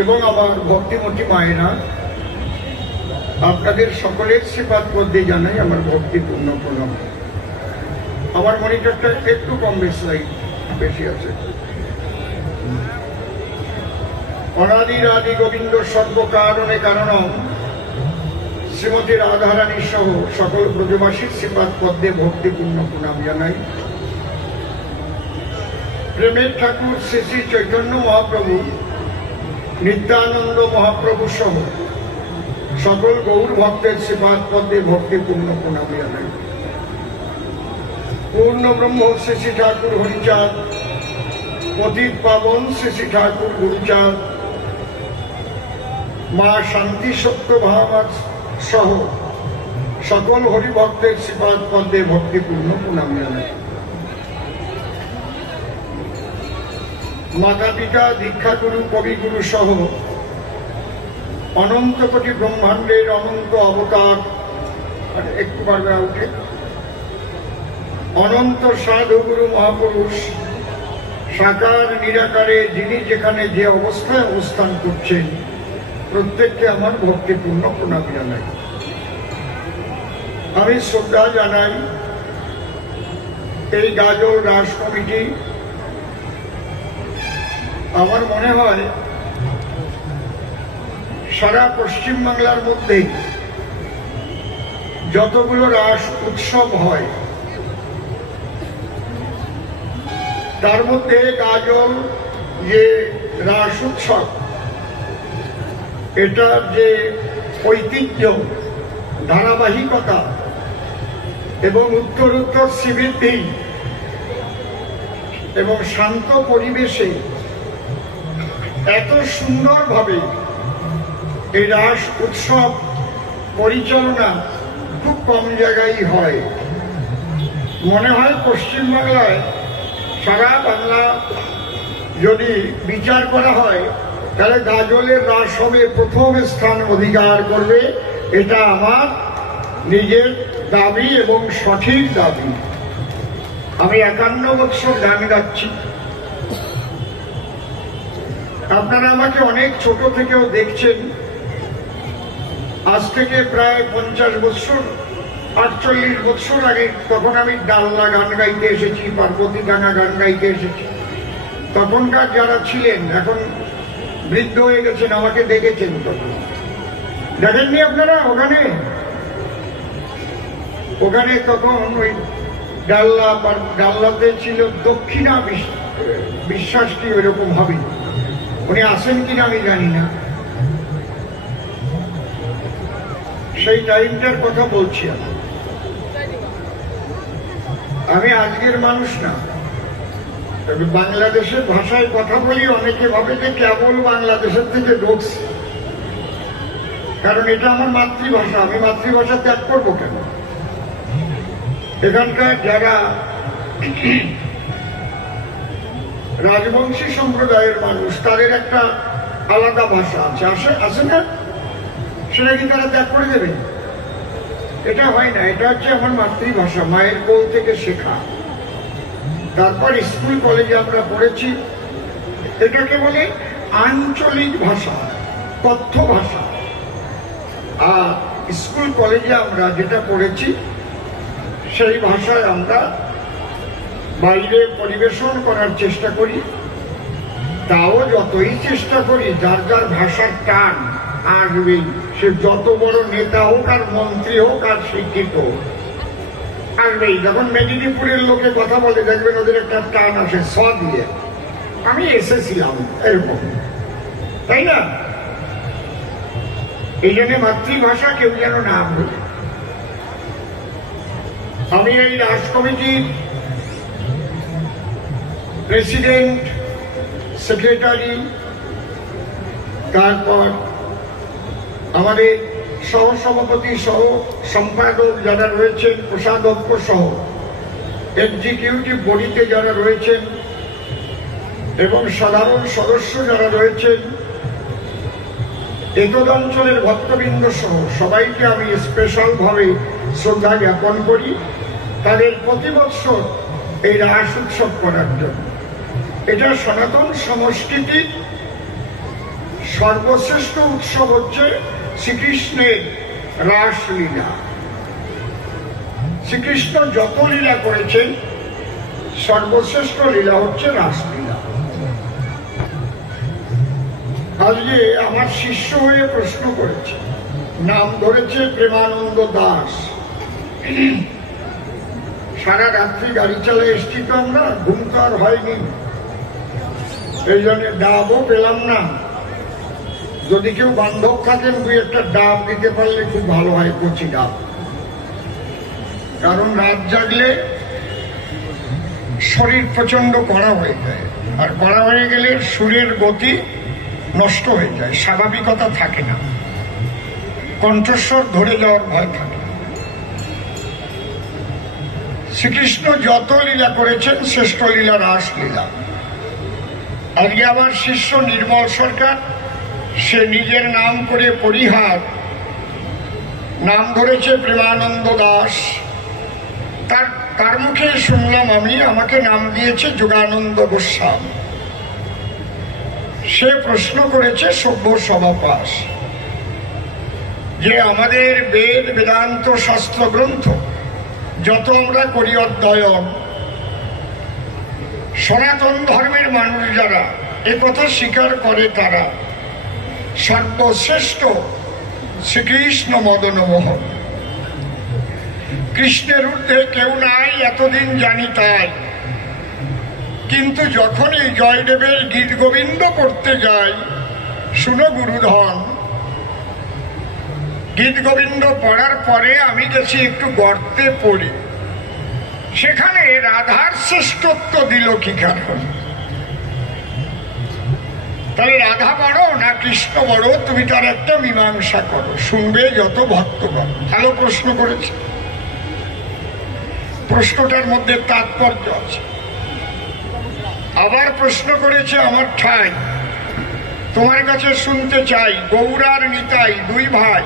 এবং আমার ভক্তিমতী মায়েরা, আপনাদের সকলের শ্রীপাদ পদ্মে জানাই আমার ভক্তিপূর্ণ প্রণাম। আমার মনিটরটা একটু কম বেশি আছে। অনাদির আদি গোবিন্দ সর্বকারণে কারণম শ্রীমতী রাধারানী সহ সকল ব্রজবাসীর শ্রীপাদ পদ্মে ভক্তিপূর্ণ প্রণাম জানাই। প্রেমের ঠাকুর শ্রী শ্রী চৈতন্য মহাপ্রভু, নিত্যানন্দ মহাপ্রভু সহ সকল গৌর ভক্তের শ্রীপাদ পদ্মে ভক্তিপূর্ণ প্রণাম জানাই। পূর্ণ ব্রহ্ম শ্রী শ্রী ঠাকুর হরিচাঁদ, পতিত পাবন শ্রী শ্রী ঠাকুর গুরুচাঁদ, মা শান্তি সত্যভামা সহ সকল হরিভক্তের শ্রীপাদ পদ্মে ভক্তিপূর্ণ প্রণাম জানাই। মাতা পিতা, দীক্ষাগুরু, কবিগুরু সহ অনন্ত কোটি ব্রহ্মাণ্ডের অনন্ত অবতার, একটু পারবে উঠে, অনন্ত সাধুগুরু মহাপুরুষ, সাকার নিরাকারে যিনি যেখানে যে অবস্থায় অবস্থান করছেন, প্রত্যেককে আমার ভক্তিপূর্ণ প্রণাম জানাই। আমি শ্রদ্ধা জানাই এই গাজল রাস কমিটি। আমার মনে হয় সারা পশ্চিমবাংলার মধ্যে যতগুলো রাস উৎসব হয় তার মধ্যে গাজল যে রাস উৎসব, এটার যে ঐতিহ্য, ধারাবাহিকতা এবং উত্তরোত্তর শ্রীবৃদ্ধি এবং শান্ত পরিবেশে এত সুন্দরভাবে এই রাস উৎসব পরিচালনা খুব কম জায়গায় হয়। মনে হয় পশ্চিমবাংলায়, সারা বাংলা যদি বিচার করা হয় তাহলে গাজলের রাস হবে প্রথম স্থান অধিকার করবে। এটা আমার নিজের দাবি এবং সঠিক দাবি। আমি 51 বছর গান গাচ্ছি। আপনারা আমাকে অনেক ছোট থেকেও দেখছেন। আজ থেকে প্রায় 50 বছর, 48 বছর আগে তখন আমি ডাল্লা গান গাইতে এসেছি, পার্বতী ডাঙ্গা গান গাইতে এসেছি। তখনকার যারা ছিলেন, এখন বৃদ্ধ হয়ে গেছেন, আমাকে দেখেছেন। তখন দেখেননি আপনারা? ওখানে তখন ওই ডাল্লাতে ছিল দক্ষিণা বিশ্বাসটি ওইরকম হবে। উনি আসেন কিনা আমি জানি না। সেই টাইমটার কথা বলছি। আমি আজকের মানুষ না, তবে বাংলাদেশের ভাষায় কথা বলি। অনেকে ভাবে যে কেবল বাংলাদেশের থেকে ঢুকছি, কারণ এটা আমার মাতৃভাষা। আমি মাতৃভাষা ত্যাগ করবো কেন? এখানকার যারা রাজবংশী সম্প্রদায়ের মানুষ, তাদের একটা আলাদা ভাষা আছে না? সেটা কি তারা ত্যাগ করে দেবে? এটা হয় না। এটা হচ্ছে আমার মাতৃভাষা, মায়ের কোল থেকে শেখা। তারপর স্কুল কলেজে আমরা পড়েছি, এটাকে বলে আঞ্চলিক ভাষা, কথ্য ভাষা। আর স্কুল কলেজে আমরা যেটা পড়েছি সেই ভাষায় আমরা বাইরে পরিবেশন করার চেষ্টা করি। তাও যতই চেষ্টা করি, যার যার ভাষার টান আসবেই। সে যত বড় নেতা হোক, আর মন্ত্রী হোক, আর শিক্ষিত আসবেই। যখন মেদিনীপুরের লোকে কথা বলে, দেখবেন ওদের একটা টান আসে স দিয়ে। আমি এসেছিলাম এরকম, তাই না? এই জন্য মাতৃভাষা কেউ যেন না বলে। আমি এই রাস কমিটির প্রেসিডেন্ট, সেক্রেটারি, তারপর আমাদের সহসভাপতি সহ সম্পাদক যারা রয়েছেন, কোষাধ্যক্ষ সহ এক্সিকিউটিভ বডিতে যারা রয়েছেন এবং সাধারণ সদস্য যারা রয়েছেন, এতদাঞ্চলের ভক্তবৃন্দ সহ সবাইকে আমি স্পেশাল ভাবে শ্রদ্ধা জ্ঞাপন করি তাদের প্রতি বৎসর এই রাস উৎসব করার জন্য। এটা সনাতন সংস্কৃতির সর্বশ্রেষ্ঠ উৎসব হচ্ছে শ্রীকৃষ্ণের রাসলীলা। শ্রীকৃষ্ণ যত লীলা করেছেন সর্বশ্রেষ্ঠ লীলা হচ্ছে রাসলীলা। আজকে আমার শিষ্য হয়ে প্রশ্ন করেছে, নাম ধরেছে প্রেমানন্দ দাস। সারা রাত্রি গাড়ি চালিয়ে এসছি তো আমরা, ঘুম তো আর হয়নি, এই জন্য ডাবও পেলাম না। যদি কেউ বান্ধব থাকেন দুই একটা ডাব দিতে পারলে খুব ভালো হয়, কচি ডাব। কারণ রাত জাগলে শরীর প্রচন্ড কড়া হয়ে যায়, আর কড়া হয়ে গেলে সুরের গতি নষ্ট হয়ে যায়, স্বাভাবিকতা থাকে না, কণ্ঠস্বর ধরে যাওয়ার ভয় থাকে। শ্রীকৃষ্ণ যত লীলা করেছেন শ্রেষ্ঠ লীলা রাসলীলা। আজকে আমার শিষ্য নির্মল সরকার, সে নিজের নাম করে পরিহার, নাম ধরেছে প্রেমানন্দ দাস। তার মুখে শুনলাম আমি, আমাকে নাম দিয়েছে যোগানন্দ গোস্বামী। সে প্রশ্ন করেছে সভ্য সভাপাস যে আমাদের বেদ বেদান্ত শাস্ত্র গ্রন্থ যত আমরা করি অধ্যয়ন, সনাতন ধর্মের মানুষ যারা একথা স্বীকার করে তারা সর্বশ্রেষ্ঠ শ্রীকৃষ্ণ মদন মোহন। কৃষ্ণের ঊর্ধ্বে কেউ নাই এতদিন জানি তাই, কিন্তু যখনই জয়দেবের গীত গোবিন্দ করতে যাই, শুনো গুরুধন, গীত গোবিন্দ পড়ার পরে আমি গেছি একটু গর্তে পড়ি, সেখানে রাধার শ্রেষ্ঠত্ব দিল কি কারণ? তাহলে রাধা বড় না কৃষ্ণ বড়, তুমি তার একটা মীমাংসা করো, শুনবে যত ভক্তগণ। ভালো প্রশ্ন করেছে, প্রশ্নটার মধ্যে তাৎপর্য আছে। আবার প্রশ্ন করেছে আমার ঠাই, তোমার কাছে শুনতে চাই, গৌর আর নিতাই দুই ভাই,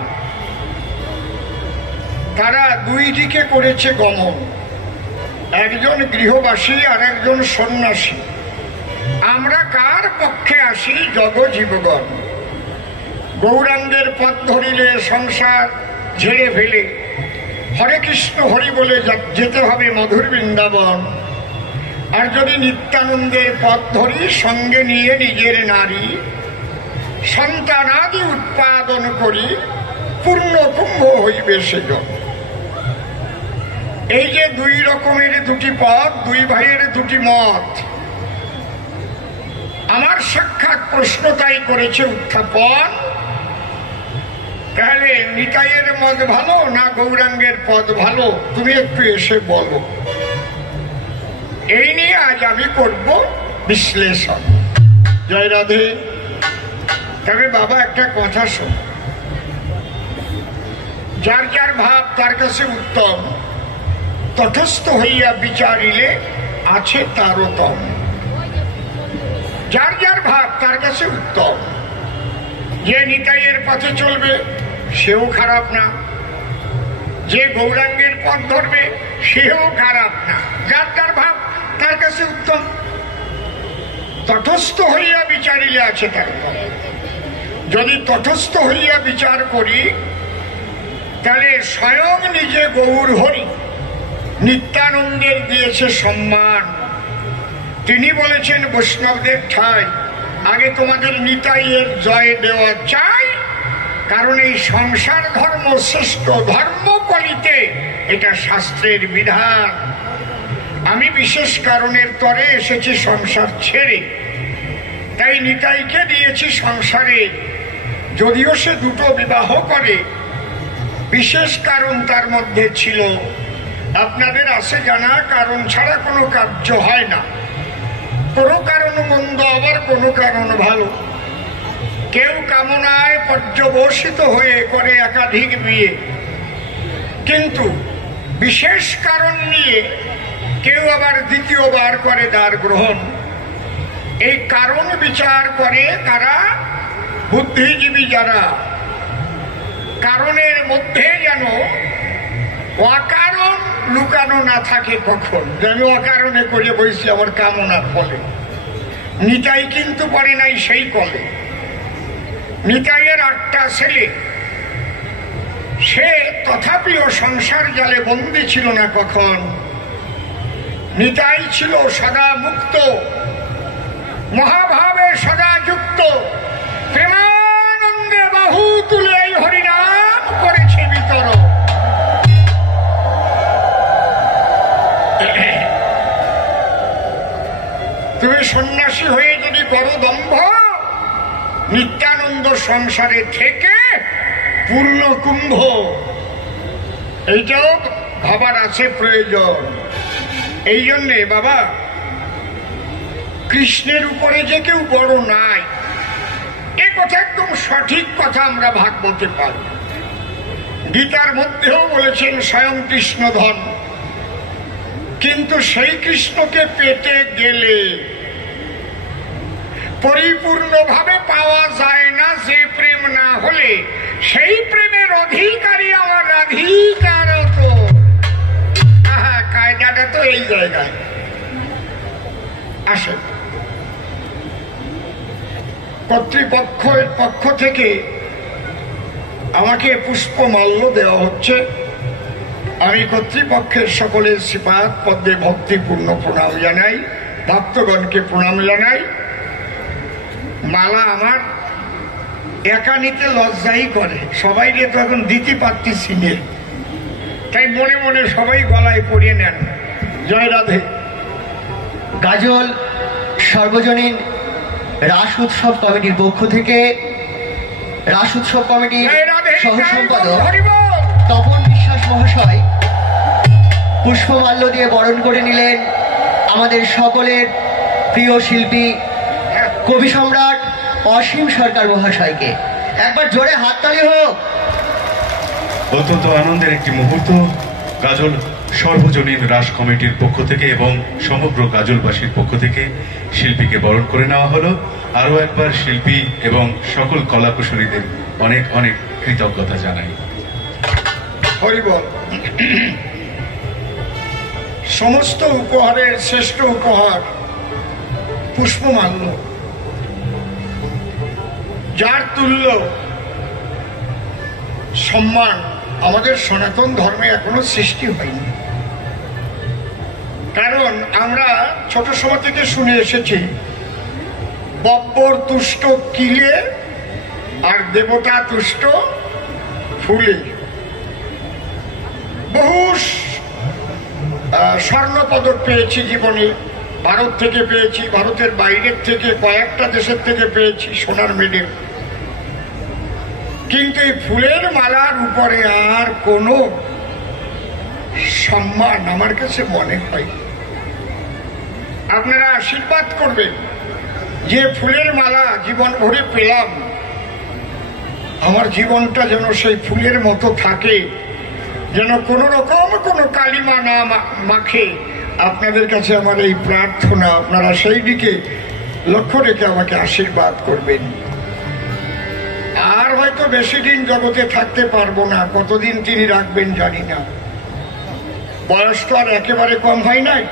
তারা দুই দিকে করেছে গমন, একজন গৃহবাসী আর একজন সন্ন্যাসী। আমরা কার পক্ষে আসি জগজীবগণ? গৌরাঙ্গের পথ ধরিলে সংসার ঝেড়ে ফেলে হরে কৃষ্ণ হরি বলে যেতে হবে মধুর বৃন্দাবন। আর যদি নিত্যানন্দের পথ ধরি সঙ্গে নিয়ে নিজের নারী, সন্তানাদি উৎপাদন করি পূর্ণ কুম্ভ হইবে সেজন। এই যে দুই রকমের দুটি পথ, দুই ভাইয়ের দুটি মত, আমার সাক্ষাৎ প্রশ্ন তাই করেছে উত্থাপন। তাহলে নিতাইয়ের মত ভালো না গৌরাঙ্গের পথ ভালো, তুমি একটু এসে বলো। এই নিয়ে আজ আমি করব বিশ্লেষণ। জয় রাধে। তবে বাবা একটা কথা শোন, যার যার ভাব তার কাছে উত্তম, তটস্থ হইয়া বিচারিলে আছে তারতম। যার যার ভাব তার কাছে উত্তম। যে নিতাইয়ের পথে চলবে সেও খারাপ না, যে গৌরাঙ্গের পথ ধরবে সেও খারাপ না, যার যার ভাব তার কাছে উত্তম। তটস্থ হইয়া বিচারিলে আছে তারতম। যদি তটস্থ হইয়া বিচার করি তাহলে স্বয়ং নিজে গৌর হরি নিত্যানন্দের দিয়েছে সম্মান। তিনি বলেছেন বৈষ্ণবদের ঠাই আগে তোমাদের নিতাইয়ের জয় দেওয়া চাই, কারণ এই সংসার ধর্ম শ্রেষ্ঠ ধর্ম কলিতে, এটা শাস্ত্রের বিধান। আমি বিশেষ কারণের তরে এসেছি সংসার ছেড়ে, তাই নিতাইকে দিয়েছি সংসারে। যদিও সে দুটো বিবাহ করে, বিশেষ কারণ তার মধ্যে ছিল। আপনাদের আছে জানা, কারণ ছাড়া কোনো কার্য হয় না। কোনো কারণ মন্দ, আবার কোনো কারণ ভালো। কেউ কামনায় পর্যবসিত হয়ে করে একাধিক বিয়ে, কিন্তু বিশেষ কারণ নিয়ে কেউ আবার দ্বিতীয়বার করে দ্বার গ্রহণ। এই কারণ বিচার করে কারা? বুদ্ধিজীবী যারা। কারণের মধ্যে যেন অকারণ লুকানো না থাকে কখন, যে আমি অকারণে করে বসছি আমার কামনার ফলে। নিতাই কিন্তু পারে নাই সেই কলে। নিতাইয়ের 8টা ছেলে, সে তথাপিও সংসার জালে বন্দী ছিল না কখন। নিতাই ছিল সদা মুক্ত, মহাভাবে সদা যুক্ত, প্রেমানন্দে বাহু তুলে হরিনাম করেছে বিতর। তুমি সন্ন্যাসী হয়ে যদি করো দম্ভ, নিত্যানন্দ সংসারে থেকে পূর্ণ কুম্ভ, এইটাও ভাবার আছে প্রয়োজন। এই জন্যে বাবা, কৃষ্ণের উপরে যে কেউ বড় নাই, এ কথা একদম সঠিক কথা আমরা ভাগবতে পাই। গীতার মধ্যেও বলেছেন স্বয়ং কৃষ্ণ ধন, কিন্তু সেই কৃষ্ণকে পেতে গেলে পরিপূর্ণভাবে পাওয়া যায় না। যে প্রেম না হলে সেই প্রেমের অধিকারী আমার রাধিকার। তো কায়দাটা তো এই জায়গায় আসে। কর্তৃপক্ষের পক্ষ থেকে আমাকে পুষ্পমাল্য দেওয়া হচ্ছে। আমি কর্তৃপক্ষের সকলের শ্রীপাদ পদ্মে ভক্তিপূর্ণ প্রণাম জানাই, ভক্তগণকে প্রণাম জানাই। মালা আমার একা নিতে লজ্জাই করে, সবাই তো এখন দিতে পারতেছি না, তাই মনে মনে সবাই গলায় পরিয়ে নেন। জয় রাধে। গাজল সর্বজনীন রাস উৎসব কমিটির পক্ষ থেকে রাস উৎসব কমিটির সহ সম্পাদক তপন বিশ্বাস মহাশয় পুষ্পমাল্য দিয়ে বরণ করে নিলেন আমাদের সকলের প্রিয় শিল্পী কবি সম্রাট অসীম সরকার মহাশয়কে। একবার জোরে হাততালি হোক। অত্যন্ত আনন্দের একটি মুহূর্ত গাজল সর্বজনীন রাস কমিটির পক্ষ থেকে এবং সমগ্র গাজলবাসীর পক্ষ থেকে শিল্পীকে বরণ করে নেওয়া হলো। আরো একবার শিল্পী এবং সকল কলাকুশলীদের অনেক অনেক কৃতজ্ঞতা জানাই। হরিবল। সমস্ত উপহারের শ্রেষ্ঠ উপহার পুষ্পমাল্য, যার তুল্য সম্মান আমাদের সনাতন ধর্মে এখনো সৃষ্টি হয়নি। কারণ আমরা ছোট সময় থেকে শুনে এসেছি বব্বর তুষ্ট কিলে আর দেবতা তুষ্ট ফুলে। বহু স্বর্ণপদক পেয়েছি জীবনে, ভারত থেকে পেয়েছি, ভারতের বাইরের থেকে কয়েকটা দেশের থেকে পেয়েছি সোনার মেডেল। কিন্তু এই ফুলের মালার উপরে আর কোনো সম্মান আমার কাছে মনে হয়। আপনারা আশীর্বাদ করবেন যে ফুলের মালা জীবন ভরে পেলাম, আমার জীবনটা যেন সেই ফুলের মতো থাকে, যেন কোনো রকম কোনো কালিমা না মাখে। আপনাদের কাছে আমার এই প্রার্থনা, আপনারা সেই দিকে লক্ষ্য রেখে আমাকে আশীর্বাদ করবেন। আর হয়তো বেশি দিন জগতে থাকতে পারবো না, কতদিন তিনি রাখবেন জানি না। বয়স তো আর একেবারে কম হয় নাই।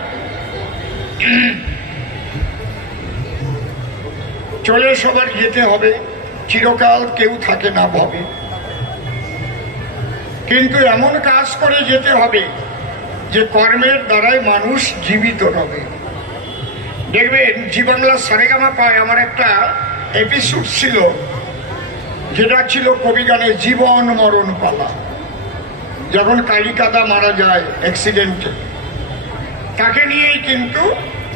চলে সবার যেতে হবে, চিরকাল কেউ থাকে না ভাবে, কিন্তু এমন কাজ করে যেতে হবে যে কর্মের দ্বারাই মানুষ জীবিত হবে। দেখবেন জি বাংলা সারেগামা পায় আমার একটা এপিসোড ছিল, যেটা ছিল কবি গানে জীবন মরণ পালা। যখন কালিকাদা মারা যায় অ্যাক্সিডেন্টে, তাকে নিয়েই কিন্তু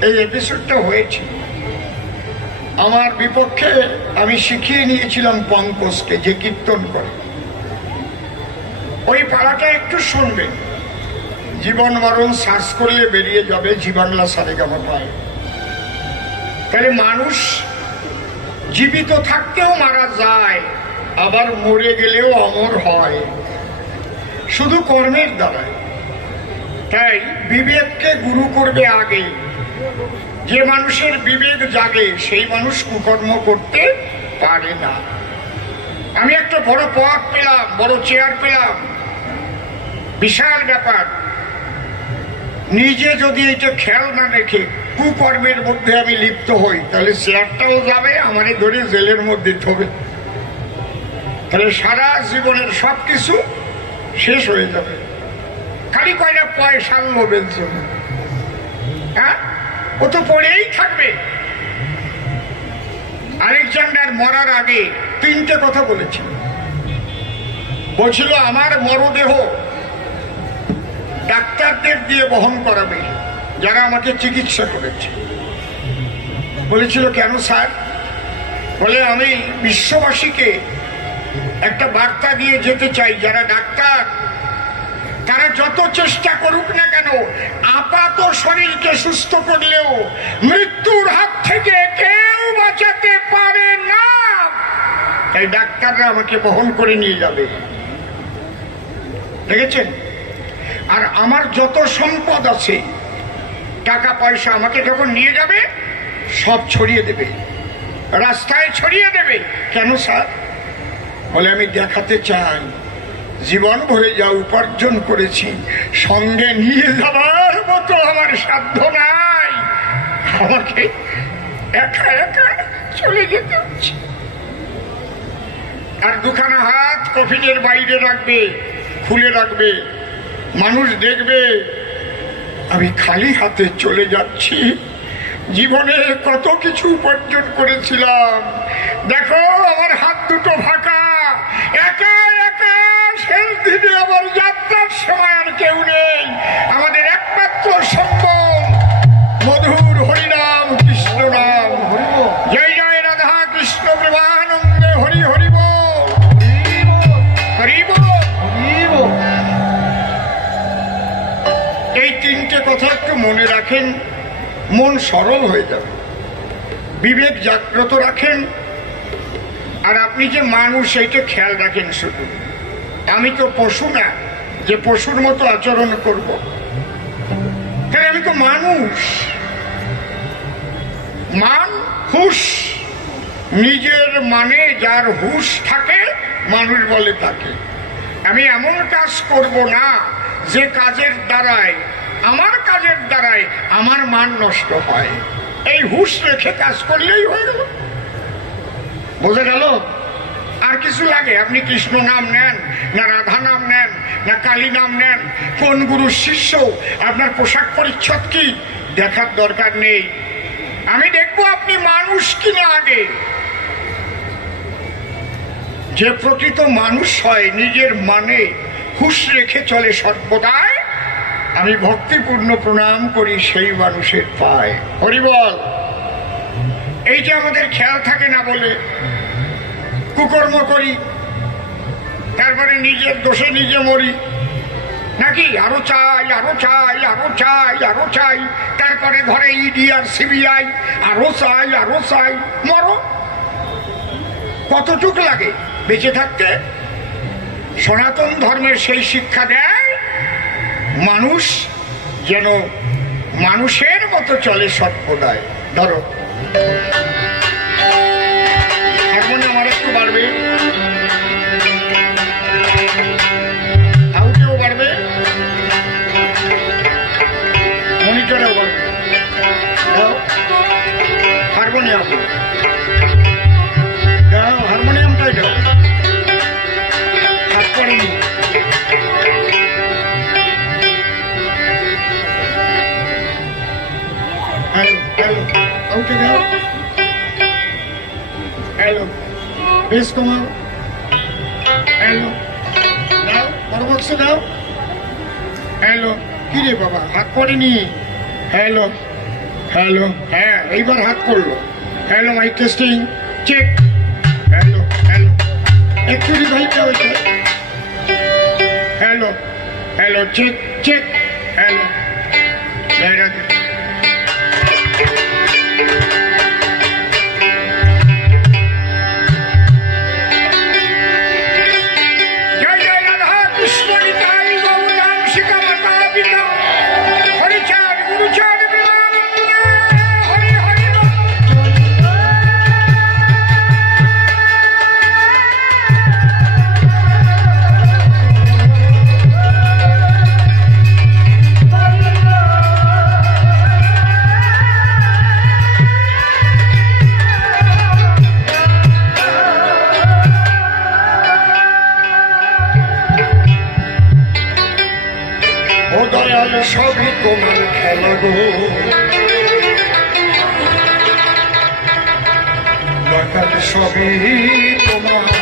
এই এপিসোডটা হয়েছে। আমার বিপক্ষে আমি শিখিয়ে নিয়েছিলাম পঙ্কজকে, যে কীর্তন করে। ওই পালাটা একটু শুনবেন, জীবন মরণ সার্চ করলে বেরিয়ে যাবে জি বাংলা সারেগামা পায়। তাহলে মানুষ জীবিত থাকতেও মারা যায়, আবার মরে গেলেও অমর হয়, শুধু কর্মের দ্বারাই। তাই বিবেককে গুরু করবে আগে। যে মানুষের বিবেক জাগে সেই মানুষ কুকর্ম করতে পারে না। আমি একটা বড় পদ পেলাম, বড় চেয়ার পেলাম, বিশাল ব্যাপার। নিজে যদি এটা খেয়াল না রেখে কুকর্মের মধ্যে আমি লিপ্ত হই, তাহলে শেয়ারটাও যাবে, আমারে ধরে জেলের মধ্যে থবে, তাহলে সারা জীবনের সবকিছু শেষ হয়ে যাবে খালি কয়টা পয়সার লোভের জন্য। হ্যাঁ, ও তো পড়েই থাকবে। আলেকজান্ডার মরার আগে 3টে কথা বলেছিল। বলছিল আমার মরদেহ ডাক্তারদের দিয়ে বহন করাবে যারা আমাকে চিকিৎসা করেছে। বলেছিল কেন স্যার? বলে আমি বিশ্ববাসীকে একটা বার্তা দিয়ে যেতে চাই, যারা ডাক্তার তারা যত চেষ্টা করুক না কেন আপাত শরীরকে সুস্থ করলেও মৃত্যুর হাত থেকে কেউ বাঁচাতে পারে না, তাই ডাক্তাররা আমাকে বহন করে নিয়ে যাবে। দেখেছেন? আর আমার যত সম্পদ আছে, টাকা পয়সা, আমাকে যখন নিয়ে যাবে সব ছড়িয়ে দেবে, রাস্তায় ছড়িয়ে দেবে। কেন স্যার? বলে আমি দেখাতে চাই জীবন ভরে যা উপার্জন করেছি সঙ্গে নিয়ে যাবার মতো আমার সাধ্য নাই, আমাকে একা একা চলে যেতে হচ্ছে। আর দুখানা হাত কফিনের বাইরে রাখবে, খুলে রাখবে, মানুষ দেখবে আমি খালি হাতে চলে যাচ্ছি, জীবনে কত কিছু উপার্জন করেছিলাম, দেখো আমার হাত দুটো ফাঁকা, একা একা শেষ দিনে আমার যাত্রার সময় আর কেউ নেই, আমাদের একমাত্র সম্বল মধুর হরিনাম কৃষ্ণ নাম। জয় জয় রাধা কৃষ্ণ প্রেমানন্দে হরি হরি বল, হরি বল। এই 3টে কথা একটু মনে রাখেন, মন সরল হয়ে যাবে, বিবেক জাগ্রত রাখেন। আর আপনি যে মানুষ এইটা খেয়াল রাখেন শুধু, আমি তো পশু না যে পশুর মতো আচরণ করব, তাই আমি তো মানুষ। মান হুশ, নিজের মানে যার হুশ থাকে মানুষ বলে তাকে। আমি এমন কাজ করব না যে কাজের দ্বারায় আমার মান নষ্ট হয়, এই হুশ রেখে কাজ করলেই হয়ে গেল। বোঝা গেল? আর কিছু লাগে? আপনি কৃষ্ণ নাম নেন না রাধা নাম নেন না কালী নাম নেন, কোন গুরুর শিষ্য, আপনার পোশাক পরিচ্ছদ কি দেখার দরকার নেই। আমি দেখবো আপনি মানুষ কিনা আগে। যে প্রকৃত মানুষ হয় নিজের মানে হুশ রেখে চলে সর্বদাই, আমি ভক্তিপূর্ণ প্রণাম করি সেই মানুষের পায়। হরি বল। এই যে আমাদের খেয়াল থাকে না বলে কুকর্ম করি, তারপরে নিজের দোষে নিজে মরি, নাকি আরো চাই আরো চাই আরো চাই আরো চাই, তারপরে ধরে ইডি আর সিবিআই, আরো চাই আরো চাই, মরো। কতটুক লাগে বেঁচে থাকতে? সনাতন ধর্মের সেই শিক্ষা দেয় মানুষ যেন মানুষের মতো চলে সর্বদাই। ধরো হারমোনিয়াম আর একটু বাড়বে, আউটেও বাড়বে, মনিটরেও বাড়বে। দাও হারমোনিয়াম, দাও হারমোনিয়ামটাই দাও, হাত করেনি। হ্যালো, আউটে দাও, হ্যালো, বেশ কমাও, হ্যালো, দাও, পরবর্তী দাও, হ্যালো। কি রে বাবা, হাত পড়েনি? হ্যালো হ্যালো, হ্যাঁ এইবার হাত পড়লো। Hello, mike testing, check. Hello hello, একটু রিভাইভটা হয়েছে। Hello hello, check check, hello. জয় রাধে। খেলা গো দেখার সবই তোমার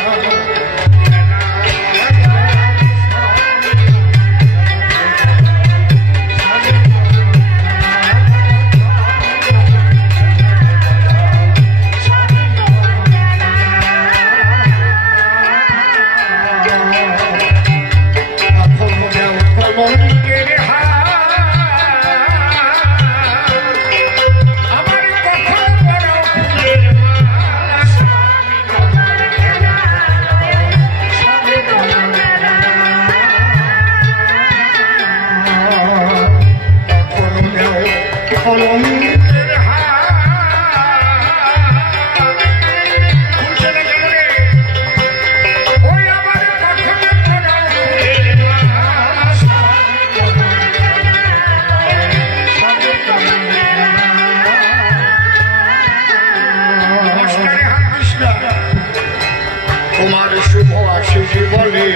তোমার শুভ আশিস বলে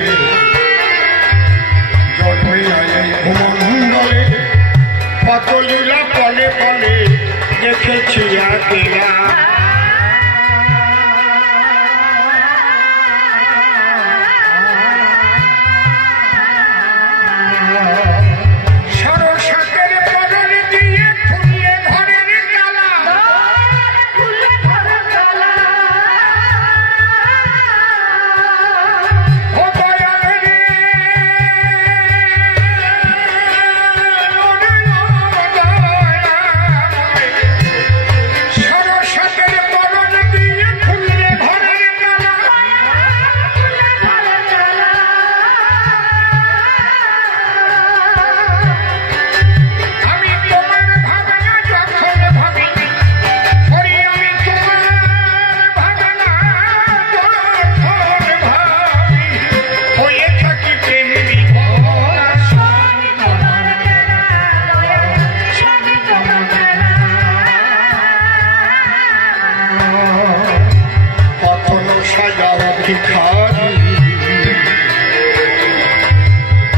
ঘুমন্ডলে পতলীলা পলে পলে দেখেছি আকিরা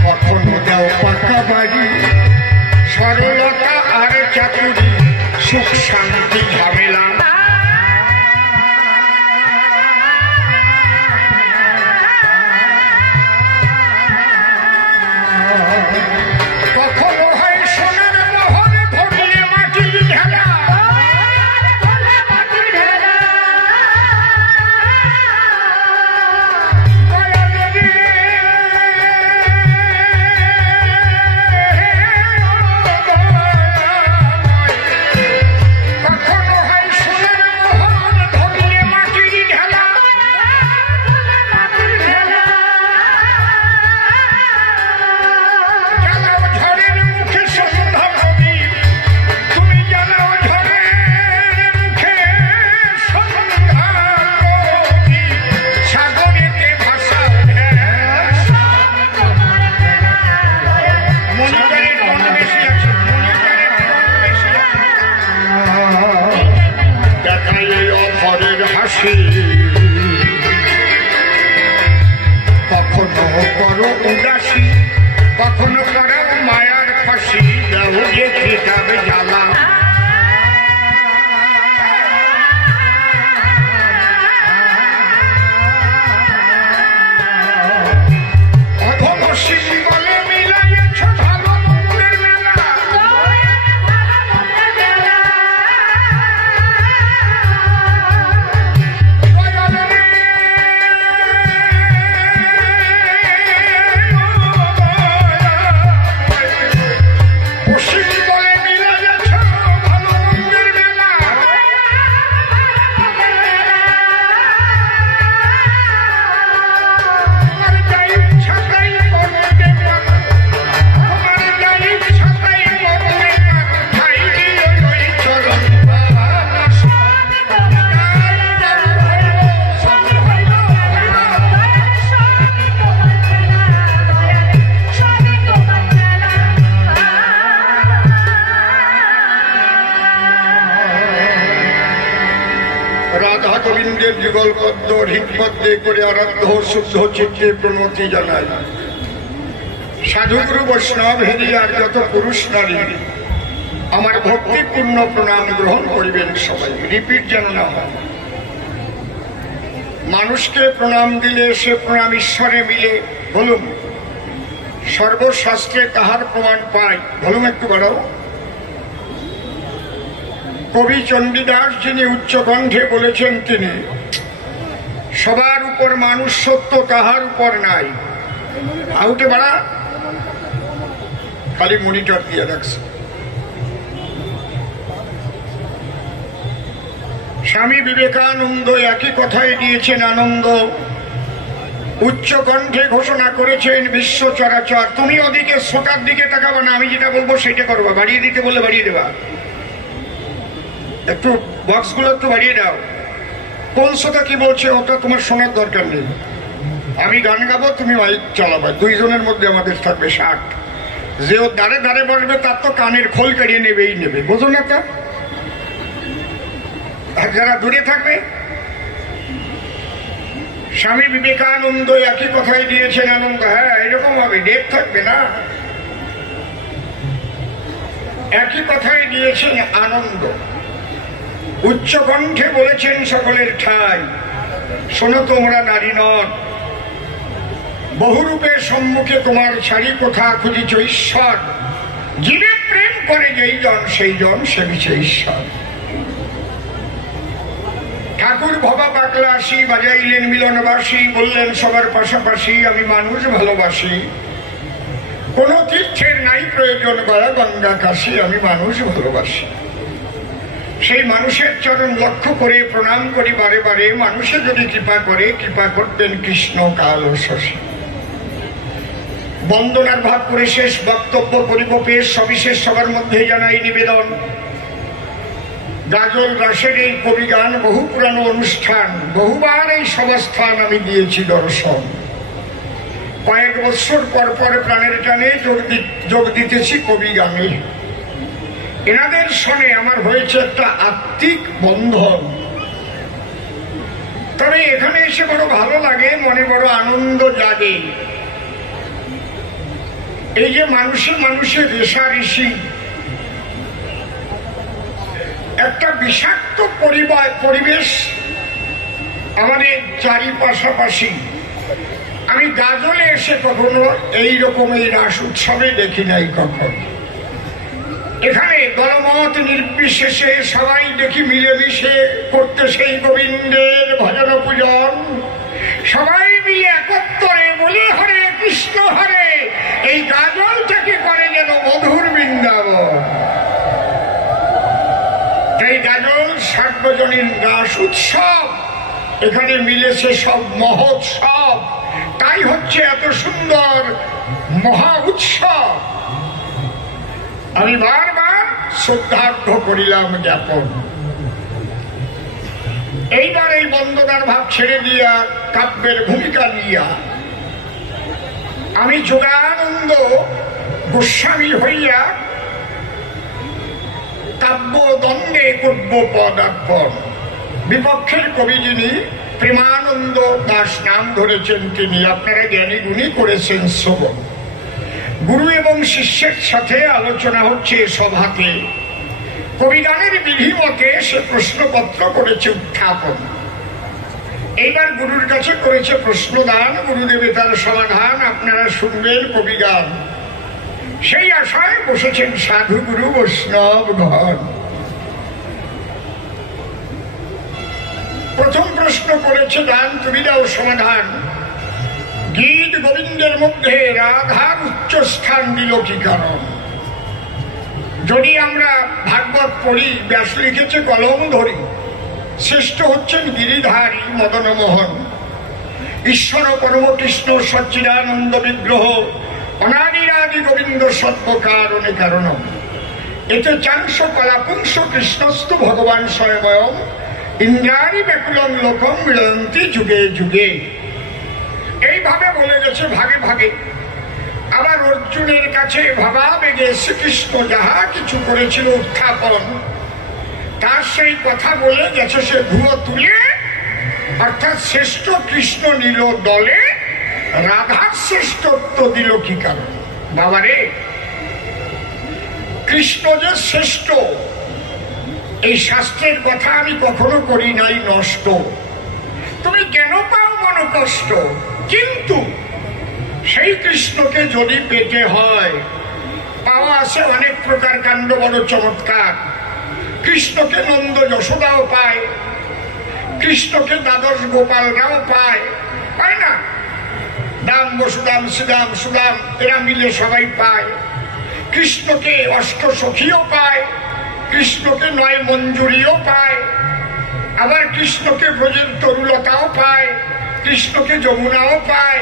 কখনো দেও পাকা বাড়ি সরলতা আর চাতুরি সুখ শান্তি ঝামেলা কখনো হয় সোনার মোহর ধরলে মাটির ঢেলা কখনো করো উদাসী কখনো করো মায়ার ফাঁসি দেও যে খিতাবে জ্বালা রাধা গোবিন্দের যুগল পদ্ম হৃদপদ্মে করে আরাধ্য শুদ্ধ চিত্তে প্রণতি জানায়। সাধুগুরু বৈষ্ণব হেরি আর যত পুরুষ নারী আমার ভক্তিপূর্ণ প্রণাম গ্রহণ করিবেন সবাই, রিপিট যেন না হয়। মানুষকে প্রণাম দিলে সে প্রণাম ঈশ্বরে মিলে। বলুন, সর্বশাস্ত্রে কাহার প্রমাণ পাই? বলুন একটু বাড়াও। কবি চণ্ডীদাস যিনি উচ্চকণ্ঠে বলেছেন, তিনি সবার উপর মানুষ সত্য, কাহার উপর নাই। আউটে বাড়া, খালি মনিটর দিয়ে রাখছে। স্বামী বিবেকানন্দ একই কথাই দিয়েছেন আনন্দ, উচ্চ কণ্ঠে ঘোষণা করেছেন বিশ্ব চরাচর। তুমি ওদিকে শ্রোতার দিকে তাকাবা না, আমি যেটা বলবো সেটা করবা। বাড়িয়ে দিতে বললে বাড়িয়ে দেবা, একটু বক্সগুলো একটু বাড়িয়ে দাও। কোন শ্রোতা কি বলছে ওটা তোমার শোনার দরকার নেই। আমি গান গাবো, তুমি মাইক চালাবা, দুইজনের মধ্যে আমাদের থাকবে 60। যে ও দাঁড়ে দাঁড়ে বসবে তার তো কানের খোল কাড়িয়ে নেবেই নেবে, বোঝো না তা? আর যারা দূরে থাকবে, স্বামী বিবেকানন্দ একই কথাই দিয়েছেন আনন্দ। হ্যাঁ, এরকম হবে, ডেট থাকবে না। একই কথাই দিয়েছেন আনন্দ, উচ্চ কণ্ঠে বলেছেন সকলের ঠাই। শোনো, তোমরা নারী নন, বহুরূপের সম্মুখে তোমার ছাড়ি কোথা খুঁজিছ ঈশ্বর। জীবে প্রেম করে যেই জন, সেই জন সেবিছে ঈশ্বর। ঠাকুর ভবা পাকলা আসি, বাজাইলেন মিলনবাসী, বললেন সবার পাশাপাশি আমি মানুষ ভালোবাসি। কোন তীর্থের নাই প্রয়োজন করা গঙ্গা কাশী, আমি মানুষ ভালোবাসি। সেই মানুষের চরণ লক্ষ্য করে প্রণাম করি বারে বারে। মানুষে যদি কৃপা করে, কৃপা করতেন কৃষ্ণ কাল ও শশী। বন্দনার ভাব করে শেষ বক্তব্য করিব পেশ, সবিশেষ সবার মধ্যে জানাই নিবেদন। গাজল রাসের এই কবিগান বহু পুরানো অনুষ্ঠান, বহুবার এই সভাস্থান আমি দিয়েছি দর্শন। কয়েক বছর পর পর প্রাণের টানে যোগ দিতেছি কবিগানে। এনাদের সঙ্গে আমার হয়েছে একটা আত্মিক বন্ধন। তবে এখানে এসে বড় ভালো লাগে, মনে বড় আনন্দ জাগে। এই যে মানুষে মানুষে রেষারেষি, একটা বিষাক্ত পরিবেশ আমাদের চারি পাশাপাশি। আমি গাজলে এসে কখনো এইরকম এই রাস উৎসবে দেখি নাই কখন। এখানে দলমত নির্বিশেষে সবাই দেখি মিলেমিশে করতে সেই গোবিন্দের ভজন পূজন। সবাই মিলে একত্রে বলে হরে কৃষ্ণ হরে। এই গাজলটাকে করে যেন মধুর বৃন্দাবন। এই গাজল সার্বজনীন রাস উৎসব, এখানে মিলেছে সব মহোৎসব, তাই হচ্ছে এত সুন্দর মহা উৎসব। আমি বারবার শ্রদ্ধার্ঘ করিলাম জ্ঞাপন। এইবার এই বন্দনার ভাব ছেড়ে দিয়া কাব্যের ভূমিকা নিয়া আমি যোগানন্দ গোস্বামী হইয়া কাব্য দ্বন্দ্বে করব পদার্পণ। বিপক্ষের কবি যিনি প্রেমানন্দ দাস নাম ধরেছেন, তিনি আপনারা জ্ঞানী গুণী করেছেন শ্রবণ। গুরু এবং শিষ্যের সাথে আলোচনা হচ্ছে সভাতে। কবিগানের বিধিমতে সে প্রশ্নপত্র করেছে উত্থাপন। এইবার গুরুর কাছে করেছে প্রশ্নদান, গুরুদেবে তার সমাধান আপনারা শুনবেন কবিগান। সেই আশায় বসেছেন সাধু গুরু বৈষ্ণব ঘর। প্রথম প্রশ্ন করেছে দান, তুমি দাও সমাধান। গীত গোবিন্দের মধ্যে রাধার উচ্চ স্থান দিল কি কারণ? যদি আমরা ভাগবত পড়ি, ব্যাস লিখেছে কলম ধরি, শ্রেষ্ঠ হচ্ছেন গিরিধারী মদনমোহন। ঈশ্বর পরম কৃষ্ণ সচ্চিদানন্দ বিগ্রহ, অনাদিরাদি গোবিন্দ সর্বকারণে কারণ। এতে চাংশ কলাপুংস কৃষ্ণস্তু ভগবান স্বয়ং, ইন্দ্রাণী ব্যাকুলম লোকম মিলন্তি যুগে যুগে। এইভাবে বলে গেছে ভাগে ভাগে। আবার অর্জুনের কাছে ভাবাবেগে শ্রীকৃষ্ণ যাহা কিছু করেছিল উত্থাপন, তার সেই কথা বলে গেছে সে ধুয়ো তুলে। অর্থাৎ শ্রেষ্ঠ কৃষ্ণ নিল দলে, রাধার শ্রেষ্ঠত্ব দিল কি কারণ? বাবারে, কৃষ্ণ যে শ্রেষ্ঠ এই শাস্ত্রের কথা আমি কখনো করি নাই নষ্ট। তুমি কেন পাও মন কষ্ট? কিন্তু সেই কৃষ্ণকে যদি পেতে হয়, পাওয়া আছে অনেক প্রকার কাণ্ড, বড় চমৎকার। কৃষ্ণকে নন্দ যশোদাও পায়, কৃষ্ণকে দ্বাদশ গোপালরাও পায়, পায় না? দাম বসুদাম শ্রীদাম সুদাম এরা মিলে সবাই পায়। কৃষ্ণকে অষ্ট সখীও পায়, কৃষ্ণকে নয় মঞ্জুরিও পায়, আবার কৃষ্ণকে ব্রজের তরুলতাও পায়, কৃষ্ণকে যমুনাও পায়।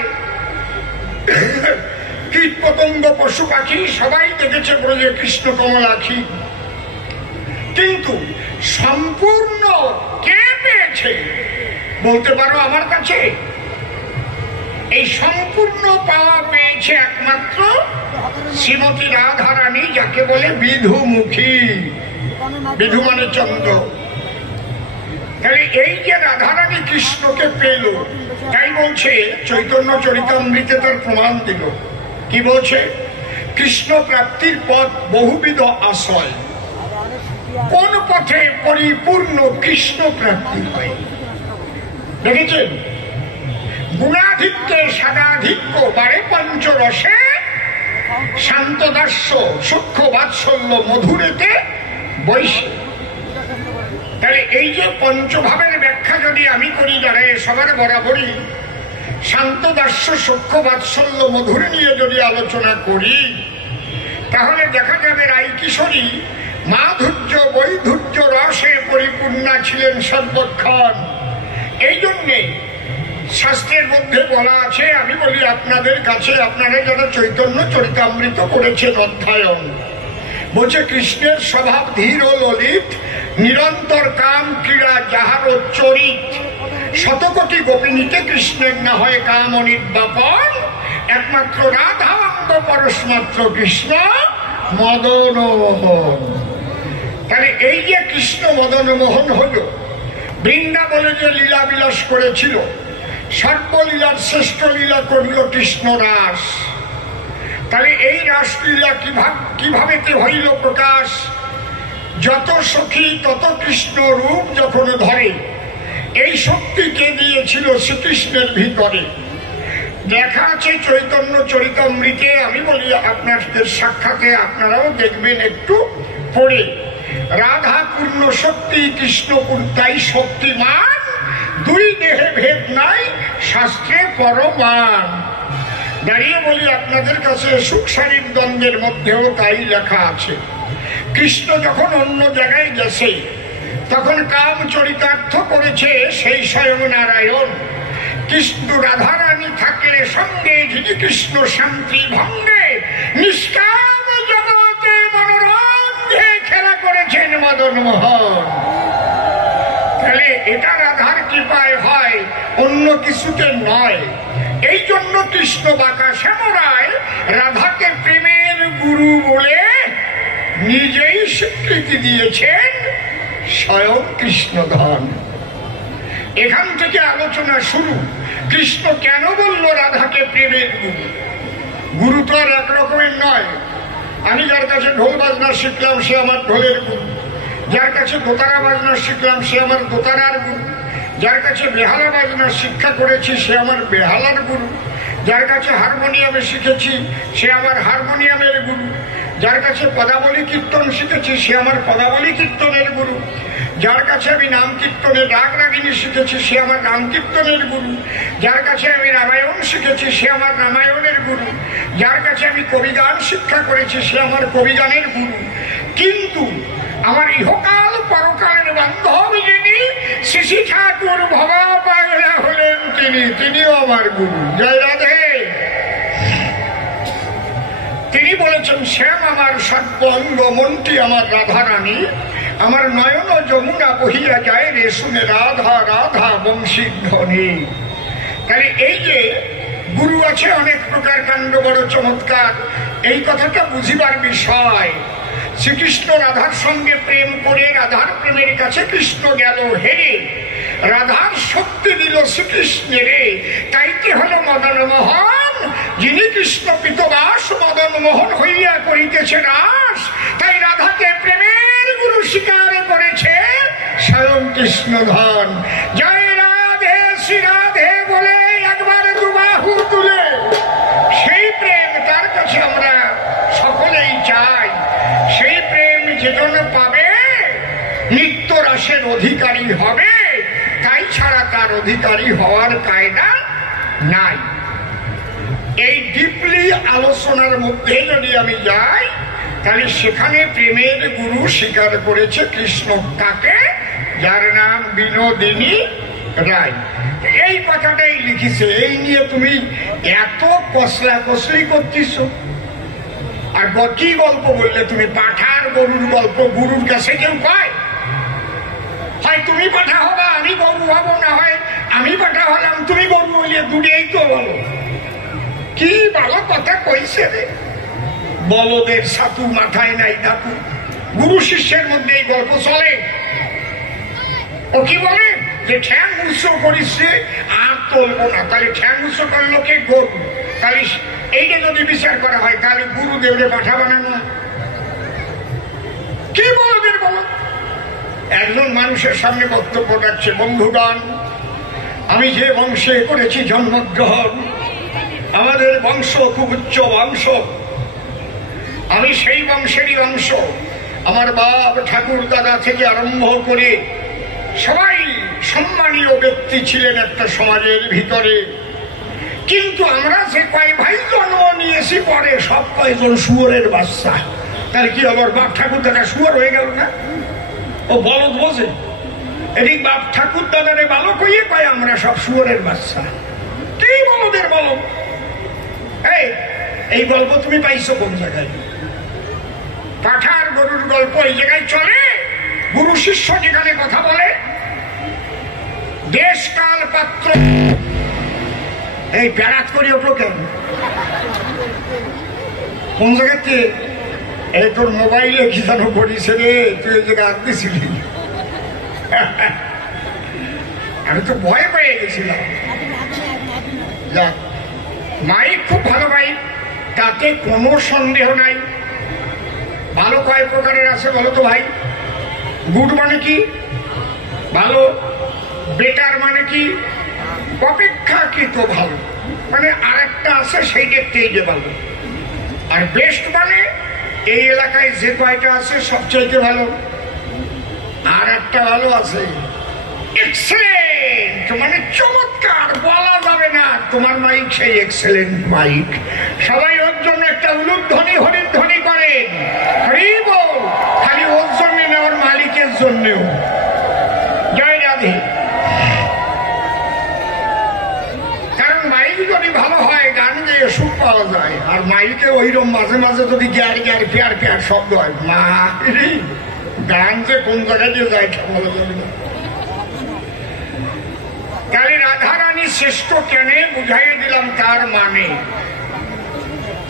কীট পতঙ্গ পশু পাখি সবাই দেখেছে ব্রজে কৃষ্ণ কমলাক্ষী। কিন্তু সম্পূর্ণ কে পেয়েছে বলতে পারো আমার কাছে? এই সম্পূর্ণ পাওয়া পেয়েছে একমাত্র শ্রীমতী রাধারানী, যাকে বলে বিধুমুখী। বিধু মানে চন্দ্র। তাহলে এই যে রাধারানী কৃষ্ণকে পেল, তাই বলছে চৈতন্য চরিতামৃতে তার প্রমাণ দিল। কি বলছে? কৃষ্ণ প্রাপ্তির পথ বহুবিধ আশ্রয়, কোন পথে পরিপূর্ণ কৃষ্ণ প্রাপ্তি হয়। দেখেছেন? গুণাধিক্যে সাদাধিক্য বারে পঞ্চরসে, শান্তদাস্য সূক্ষ্ম বাৎসল্য মধুরেতে বৈশে। তাহলে এই যে পঞ্চভাবের ব্যাখ্যা যদি আমি করি দাঁড়ায় সবার বরাবরই, শান্তদাস্য সূক্ষ্ম বাৎসল্য মধুর নিয়ে যদি আলোচনা করি, তাহলে দেখা যাবে রাই কিশোরী মাধুর্য বৈধুর্য রসে পরিপূর্ণা ছিলেন সর্বক্ষণ। এই জন্যে শাস্ত্রের মধ্যে বলা আছে, আমি বলি আপনাদের কাছে, আপনারা যারা চৈতন্য চরিতামৃত করেছেন অধ্যয়ন, বলছে কৃষ্ণের স্বভাব ধীর ও ললিত, নিরন্তর কাম ক্রীড়া যাহার চরিত, শতকোটি গোপিনীতে কৃষ্ণের না হয় কাম অনির্বাপন, একমাত্র রাধা অঙ্গ পরশমাত্র কৃষ্ণ মদন মোহন। তাহলে এই যে কৃষ্ণ মদন মোহন হল, বৃন্দাবনে যে লীলা বিলাস করেছিল, সর্বলীলার শ্রেষ্ঠ লীলা করল কৃষ্ণ রাস। তাহলে এই রাসলীলা কিভাবে হইল প্রকাশ? যত সখী তত কৃষ্ণ রূপ যখন ধরে, এই শক্তিকে দিয়েছিল শ্রীকৃষ্ণের ভিতরে। দেখা আছে চৈতন্য চরিতামৃতে, আমি বলি আপনাদের সাক্ষাতে আপনারাও দেখবেন একটু পড়ে, রাধা পূর্ণ শক্তি কৃষ্ণ পূর্ণতাই শক্তিমান, দুই দেহে ভেদ নাই শাস্ত্রে পরমান। দাঁড়িয়ে বলি আপনাদের কাছে, সুখ শারীর দ্বন্দ্বের মধ্যেও তাই লেখা আছে। কৃষ্ণ যখন অন্য জায়গায় গেছে, তখন কাম চরিতার্থ করেছে সেই স্বয়ং নারায়ণ। কৃষ্ণ রাধারানী থাকলে সঙ্গে, যিনি কৃষ্ণ শান্তি ভঙ্গে নিষ্কাম জগতে মনোরঞ্জে খেলা করেছেন মদন মোহন। তাহলে এটা রাধার কৃপায় হয়, অন্য কিছুতে নয়। এই জন্য কৃষ্ণ বাঁকা শ্যামরায় রাধাকে প্রেমের গুরু বলে নিজেই স্বীকৃতি দিয়েছেন স্বয়ং কৃষ্ণধন। এখান থেকে আলোচনা শুরু। কৃষ্ণ কেন বলল রাধাকে প্রেমের গুরু? গুরু তো আর একরকমের নয়। আমি যার কাছে ঢোল বাজনা শিখলাম সে আমার ঢোলের গুরু, যার কাছে দোতারা বাজনা শিখলাম সে আমার দোতারার গুরু, যার কাছে বেহালা বাজনা শিক্ষা করেছি সে আমার বেহালার গুরু, যার কাছে হারমোনিয়ামে শিখেছি সে আমার হারমোনিয়ামের গুরু, যার কাছে পদাবলী কীর্তন শিখেছি সে আমার পদাবলী কীর্তনের গুরু, যার কাছে আমি নাম কীর্তনের রাগ রাগিনী শিখেছি সে আমার নাম কীর্তনের গুরু, যার কাছে আমি রামায়ণ শিখেছি সে আমার রামায়ণের গুরু, যার কাছে আমি কবিগান শিক্ষা করেছি সে আমার কবিগানের গুরু। কিন্তু আমার ইহকাল পরকালের বান্ধব যিনি শ্রী ঠাকুর ভবা পাগলা হলেন তিনিও আমার গুরু। জয় রাধে। তিনি বলেছেন, শ্যাম আমার সর্বঙ্গ, মনটি আমার রাধারানী, আমার নয়ন যমুনা বহিয়া যায় রে শুনে রাধা রাধা বংশী ধ্বনি। তাহলে এই যে গুরু আছে অনেক প্রকার, কাণ্ড বড় চমৎকার, এই কথাটা বুঝিবার বিষয়। শ্রীকৃষ্ণ রাধার সঙ্গে প্রেম করে রাধার প্রেমের কাছে কৃষ্ণ গেল হেরে, রাধার শক্তি দিল শ্রীকৃষ্ণেরে, তাইতে হলো মদন মোহন। যিনি কৃষ্ণ পিতবাস মদন মোহন হইয়া করিতেছে রাস, তাই রাধাকে প্রেমের গুরু স্বীকার করেছে স্বয়ং কৃষ্ণধন। জয় রাধে শ্রী রাধে বলে একবার দুবাহু তুলে সেই প্রেম তার কাছে আমরা সকলেই চাই। সেই প্রেম যেজন পাবে নিত্য রাসের অধিকারী হবে, তাই ছাড়া তার অধিকারী হওয়ার কায়দা নাই। এই ডিপলি আলোচনার মধ্যে যদি আমি যাই, তাহলে সেখানে প্রেমের গুরু স্বীকার করেছে কৃষ্ণ কাকে, যার নাম বিনোদিনী রায়। এই কথাটাই লিখেছে। এই নিয়ে তুমি এত কসলা কসলি করছিস। আর কি গল্প বললে তুমি? পাঠার গরুর গল্প গুরুর কাছে কেউ কয়? হয় তুমি পাঠা হবা, আমি গরু হবো, না হয় আমি পাঠা হলাম, তুমি গরু হইলে দুটেই তো বলো। কি ভালো কথা কইছে রে। বলদের সাপু মাথায় নাই ধাপু। গুরু শিষ্যের মধ্যে এই গল্প চলে। ও কি বলে যে ঠ্যাং উৎস করিস আর তুলবো না, তাহলে ঠ্যাং উৎস করলো কে? গরু। তাহলে এইটা যদি বিচার করা হয়, তাহলে গুরুদেবরে পাঠা বানানো কি বলদের বলো? একজন মানুষের সামনে বক্তব্য রাখছে, বন্ধুগণ, আমি যে বংশে করেছি জন্মগ্রহণ, আমাদের বংশ খুব উচ্চ বংশ, আমি সেই বংশেরই অংশ। আমার বাপ ঠাকুর দাদা থেকে আরম্ভ করে সবাই সম্মানীয় ব্যক্তি ছিলেন একটা সমাজের ভিতরে। কিন্তু আমরা যে কয় ভাই জন্ম নিয়েছি পরে সব কয়জন শুয়োরের বাচ্চা। তাহলে কি আমার বাপ ঠাকুর দাদা শুয়োর হয়ে গেল না? ও বলদ বোঝে। এদিক বাপ ঠাকুর দাদারে ভালো কইয়ে কয় আমরা সব শুয়োরের বাচ্চা। কি বলদের বলো? এই গল্প তুমি পাইছো কোন জায়গায়? পাঠার গরুর গল্প এই জায়গায় চলে। গুরু শিষ্য যেখানে কথা বলে, দেশ কাল পাত্র। এই প্যারাত করি ওঠো কেন? কোন জায়গাতে? এই তোর মোবাইলে কি যেন করিছে রে, তুই এই জায়গায় আঁকতেছিলি। আমি তো ভয় পেয়ে গেছিলাম। যাক, মাইক খুব ভালো মাইক, তাতে কোনো সন্দেহ নাই। ভালো কয় প্রকারের আছে বলো তো ভাই? গুড মানে কি? ভালো। বেটার মানে কি? অপেক্ষাকৃত ভালো, মানে আরেকটা আছে সেইটা তেজে ভালো। আর বেস্ট মানে এই এলাকায় যে কয়টা আছে সবচাইতে ভালো। আর একটা ভালো আছে এক্সেলেন্ট, মানে চমৎকার, বলা যাবে না। তোমার মাইক সেই এক্সেলেন্ট মাইক। সবাই ওর জন্য একটা উলুধ্বনি হরিধ্বনি করেন, হরি বল। খালি ওর জন্য না, ওর মালিকের জন্যও। জয় রাধে। কারণ মাইক যদি ভালো হয়, গান গেয়ে সুখ পাওয়া যায়। আর মাইকে ওইরকম মাঝে মাঝে যদি গ্যার গ্যার পেয়ার পেয়ার শব্দ হয়, মা গান যে কোন জায়গায় দিয়ে যায় বলা যাবে না। তাহলে রাধারানী শ্রেষ্ঠ কেন বুঝাইয়ে দিলাম তার মানে।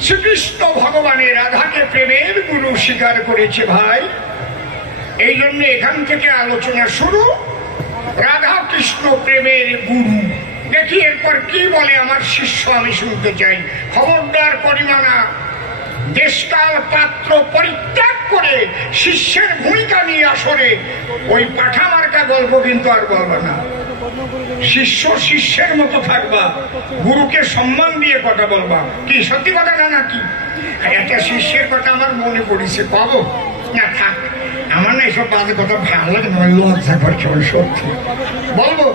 শ্রীকৃষ্ণ ভগবানের রাধাকে প্রেমের গুরু স্বীকার করেছে ভাই। এই জন্য এখান থেকে আলোচনা শুরু। রাধা কৃষ্ণ প্রেমের গুরু। দেখি এরপর কি বলে আমার শিষ্য, আমি শুনতে চাই। খবরদার পরিমাণা দেশকাল পাত্র পরিত্যাগ করে শিষ্যের ভূমিকা নিয়ে আসরে ওই পাঠা মার্কা গল্প কিন্তু আর বলবা না। শিষ্য শিষ্যের মতো থাকবা, গুরুকে সম্মান দিয়ে কথা বলবা। কি সত্যি কথা না নাকি? একটা শিষ্যের কথা আমার মনে পড়েছে, পাবো না? থাক, আমার না এসব বাজে কথা ভালো লাগে না, লজ্জা করছে। সত্যি বলবো,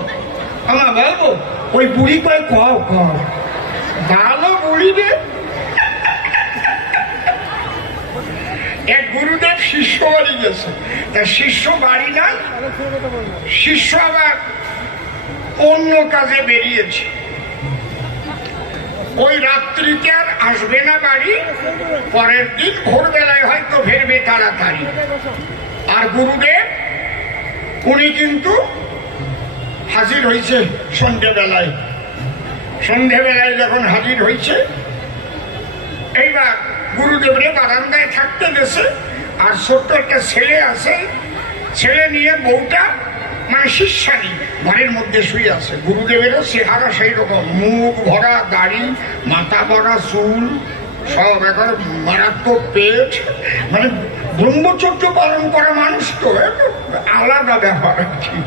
আমার বলবো। ওই বুড়ি কয় কও কও, ভালো বুড়ি রে। এক গুরুদেব শিষ্য বাড়ি গেছে। তা শিষ্য বাড়ি না, শিষ্য আবার অন্য কাজে বেরিয়েছে। ওই রাত্রিতে আর আসবে না বাড়ি, পরের দিন ভোরবেলায় হয়তো ফেরবে তাড়াতাড়ি। আর গুরুদেব উনি কিন্তু হাজির হয়েছে সন্ধ্যেবেলায়। সন্ধ্যেবেলায় যখন হাজির হয়েছে, এইবার গুরুদেবরে বারান্দায় থাকতে গেছে। আর ছোট্ট একটা ছেলে আছে, ছেলে নিয়ে বউটা মানে শিষ্যানি বাড়ির মধ্যে শুয়ে আছে। গুরুদেবেরও চেহারা সেই রকম, মুখ ভরা দাড়ি, মাথা ভরা চুল, সব একবার মারাত্মক পেট, মানে ব্রহ্মচর্য পালন করা মানুষ তো, আলাদা ব্যাপার আর কি।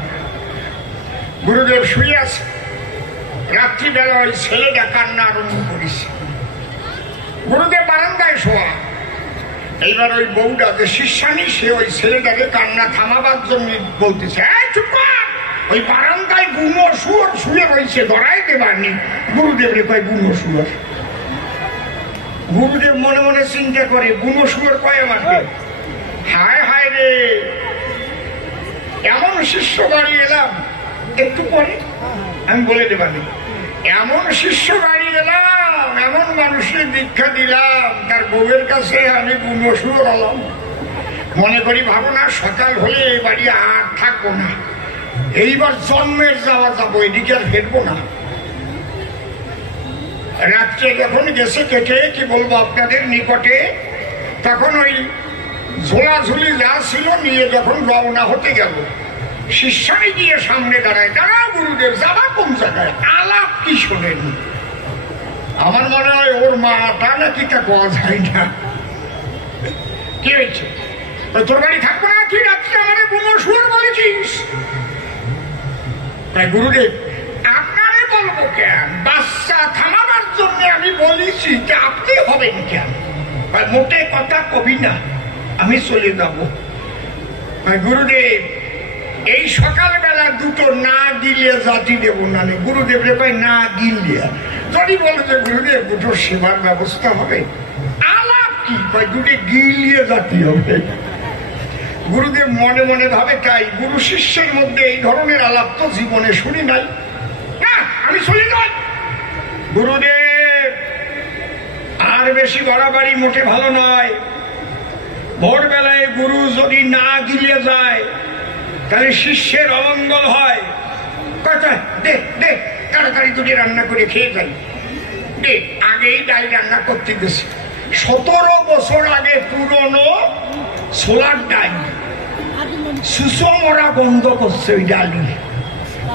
গুরুদেব শুয়ে আছে, রাত্রিবেলা ওই ছেলেটা কান্না আরম্ভ করেছে। গুরুদেব বারান্দায় শোয়া। এইবার ওই বউটা যে শিষ্যানি, সে ওই ছেলেটাকে কান্না থামাবার জন্য বলতেছে, ওই বারান্দায় বুনো শুয়োর শুয়ে রয়েছে, ধরাই দেবারনি। গুরুদেব রে কয় বুনো শুয়োর। গুরুদেব মনে মনে চিন্তা করে, বুনো শুয়োর কয় আমাকে, হায় হায় রে, এমন শিষ্য বাড়ি এলাম, একটু পরে আমি বলে দেবানি, এমন শিষ্য বাড়ি এলাম, এমন মানুষের দীক্ষা দিলাম, তার বউয়ের কাছে আমি বুনো শুয়োর হলাম। মনে করি ভাবনা, সকাল হলে এই বাড়ি আর থাকবো না, এইবার জন্মের যাওয়া যাবো, এদিকে আর ফেরবো না। রাত্রে যখন গেছে কেটে, কি বলবো আপনাদের নিকটে, তখন ওই ঝোলাঝুলি যা ছিল নিয়ে যখন রওনা হতে গেল, শিষ্যানি গিয়ে সামনে দাঁড়ায়, দাঁড়া গুরুদেব, যাবা কোন জায়গায়, আলাপ কি শোনেন? আমার মনে হয় ওর মাটা নাকি তা পাওয়া যায় না। কি হয়েছে? তোর বাড়ি থাকবো না, তুই রাত্রে আমাদের বুনো শুয়োর বলেছিস। তাই গুরুদেব, আপনারে বলবো কেন, বাচ্চা থামাবার জন্য আমি বলেছি, যে আপনি হবেন কেন? মোটে কথা কবি না, আমি চলে যাব। গুরুদেব, এই সকালবেলা দুটো না দিলে জাতি দেব না। গুরুদেব রে কয়, না দিলে যদি বলে যে গুরুদেব দুটো সেবার ব্যবস্থা হবে, আলাপ কি কয়, দুটো গিলিয়ে জাতি হবে। গুরুদেব মনে মনে ভাবে, তাই গুরু শিষ্যের মধ্যে এই ধরনের আলাপ তো জীবনে শুনি নাই, না আমি শুনি নাই। গুরুদেব, আর বেশি বাড়াবাড়ি মোটে ভালো নয়। ভোরবেলায় গুরু যদি না গিলে যায়, তাহলে শিষ্যের অমঙ্গল হয়। কথা দে দে, তাড়াতাড়ি দুটি রান্না করে খেয়ে যাই। দে, আগেই ডাল রান্না করতে গেছে, 17 বছর আগে পুরনো ছোলার ডাল, সুষমরা বন্ধ করছে ওই ডালি।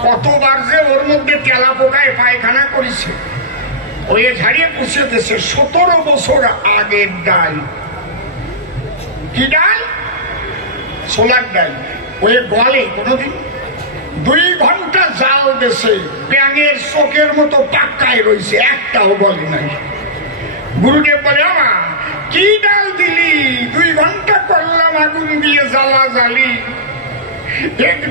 কতবার যে ওর মধ্যে তেলা পোকায় পায়খানা করেছে, ওই ঝাড়িয়ে পুষে দিয়েছে। 17 বছর আগের ডাল। কি ডাল? ছোলার ডাল। ওই বলে কোনদিন 2 ঘন্টা জাল দেশে, ব্যাঙের চোখের মতো পাক্কায় রয়েছে, একটাও বলে নাই। গুরুদেব বলে, আমা কি ডাল দিলি? 2 ঘন্টা করলাম আগুন দিয়ে জ্বালা জ্বালি,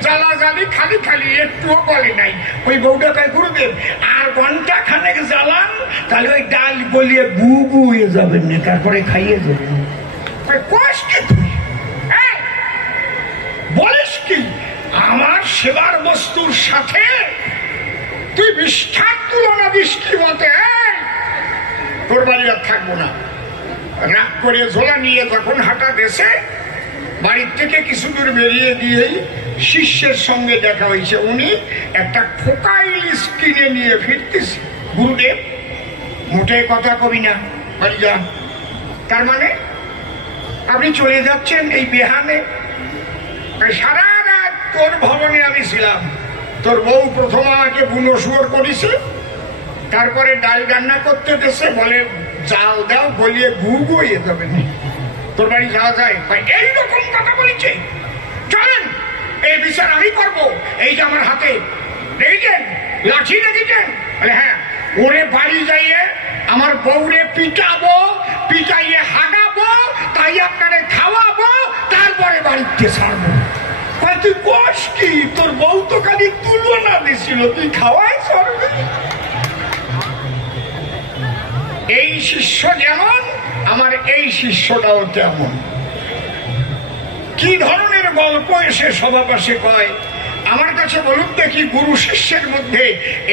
জ্বালা জ্বালি খালি খালি, একটুও বলে নাই। ওই বউটা কয়, গুরুদেব আর ঘন্টা খানেক জ্বালান, তাহলে ওই ডাল গলিয়ে বু বু হয়ে যাবেন না, তারপরে খাইয়ে যাবেন। কষ্ট তুই বলিস কি? আমার সেবার বস্তুর সাথে তুই বিষ্ঠার তুলনা দিস কি মতে? তোর বাড়ি আর থাকবো না। রাগ করে ঝোলা নিয়ে যখন হাঁটা দেশে, বাড়ির থেকে কিছু দূর বেরিয়ে দিয়েই শিষ্যের সঙ্গে দেখা হয়েছে। উনি একটা খোকা ইলিশ কিনে নিয়ে ফিরতেছে। গুরুদেব, মোটে কথা কবি না, বাড়ি যান। তার মানে আপনি চলে যাচ্ছেন এই বেহানে? সারা রাত তোর ভবনে আমি ছিলাম, তোর বউ প্রথম আমাকে বুনো শুয়োর করেছে, তারপরে ডাল রান্না করতে দেশে, বলে জাল দাও, বলিয়ে ঘু ঘুয়ে যাবে না, তোর বাড়ি যাওয়া যায়? এইরকম কথা বলেছে। চলেন, এই বিচার আমি করবো। এই যে আমার হাতে দেখেছেন লাঠি, দেখেছেন? বলে হ্যাঁ। ওরে বাড়ি যাইয়ে আমার বউরে পিটাবো, পিটাইয়ে হাগাবো, তাই আপনারে খাওয়াবো, তারপরে বাড়িতে ছাড়বো। তুই কোষ কি? তোর বউ তো খালি তুলনা দিছিল, তুই খাওয়াই ছাড়বি? এই শিষ্য যেমন, আমার এই শিষ্যটাও তেমন। কি ধরনের গল্প এসে সবার পাশে কয়? আমার কাছে বলুন দেখি, গুরু শিষ্যের মধ্যে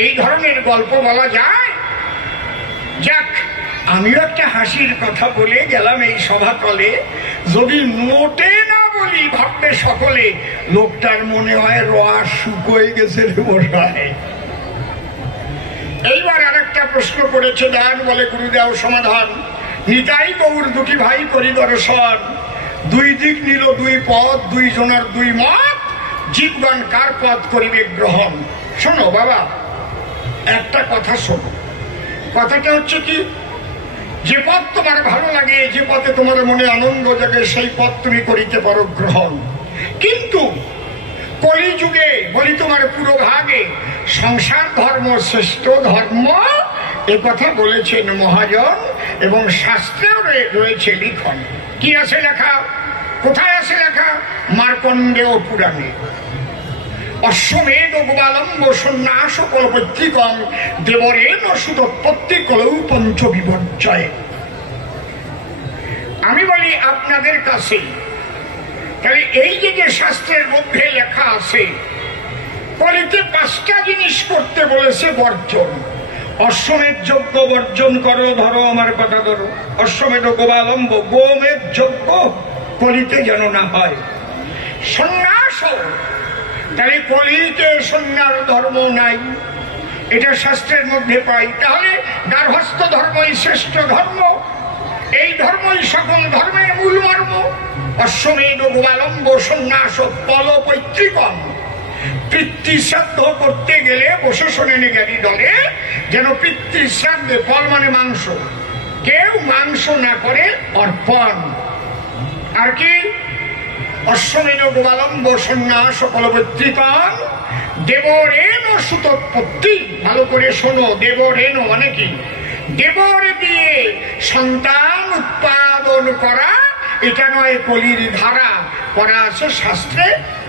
এই ধরনের গল্প বলা যায়? যাক, আমিও একটা হাসির কথা বলে গেলাম এই সভাতলে। যদি নোটে না বলি, ভাববে সকলে লোকটার মনে হয় রস শুকোয় গেছে রে মশাই। এইবার আর একটা প্রশ্ন করেছে দান, বলে গুরুদেব সমাধান। নিতাই গৌর দুটি ভাই করি দর্শন, 2 দিক নিল 2 পথ, 2 জনের 2 মত, জীবগণ কার পথ করিবে গ্রহণ। শোনো বাবা, একটা কথা শোনো। কথাটা হচ্ছে কি, যে পথ তোমার ভালো লাগে, যে পথে তোমার মনে আনন্দ জাগে, সেই পথ তুমি করিতে পারো গ্রহণ। কিন্তু কলিযুগে বলি তোমার পুরো ভাগে সংসার ধর্ম শ্রেষ্ঠ ধর্ম, এ কথা বলেছেন মহাজন, এবং শাস্ত্রেও রয়েছে লিখন। কি আছে লেখা? কোথায় আছে লেখা? মার্কণ্ডেয় পুরাণে। অশ্বমেধ গোপালম্ব সন্ন্যাস কলপত্রিকং দেবরেণ সুতোৎপত্তি কলৌ পঞ্চ বিপর্যয়। আমি বলি আপনাদের কাছে, তাহলে এই যে শাস্ত্রের মধ্যে লেখা আছে, কলিতে 5টা জিনিস করতে বলেছে বর্জন। অশ্বমেধ যজ্ঞ বর্জন করো, ধরো আমার কথা ধরো। অশ্বমেধ গোপালম্ব, গোমেধ যজ্ঞ কলিতে যেন না হয়। সন্ন্যাস, তাহলে কলিতে সন্ন্যাস ধর্ম নাই, এটা শাস্ত্রের মধ্যে পাই। তাহলে গার্হস্থ্য ধর্মই শ্রেষ্ঠ ধর্ম, এই ধর্মই সকল ধর্মের মূল মর্ম। অশ্বমেধ গোপালম্ব সন্ন্যাস ফলপৈতৃকম। পিতৃশ্রাদ্ধ করতে গেলে বসে শোনেন গেলি দলে, যেন পিতৃশ্রাদ্ধে, ফল মানে মাংস, কেউ মাংস না করে অর্পণ। আর কি? অশ্বমেধ গোপালম্ব সন্ন্যাস ফলপৈতৃকম দেবরেণ সুতোৎপত্তি। ভালো করে শোনো, দেবরেণ মানে কি? দেবর দিয়ে সন্তান উৎপাদন করা, এটা নয় কলির ধারা, করা আছে শাস্ত্রে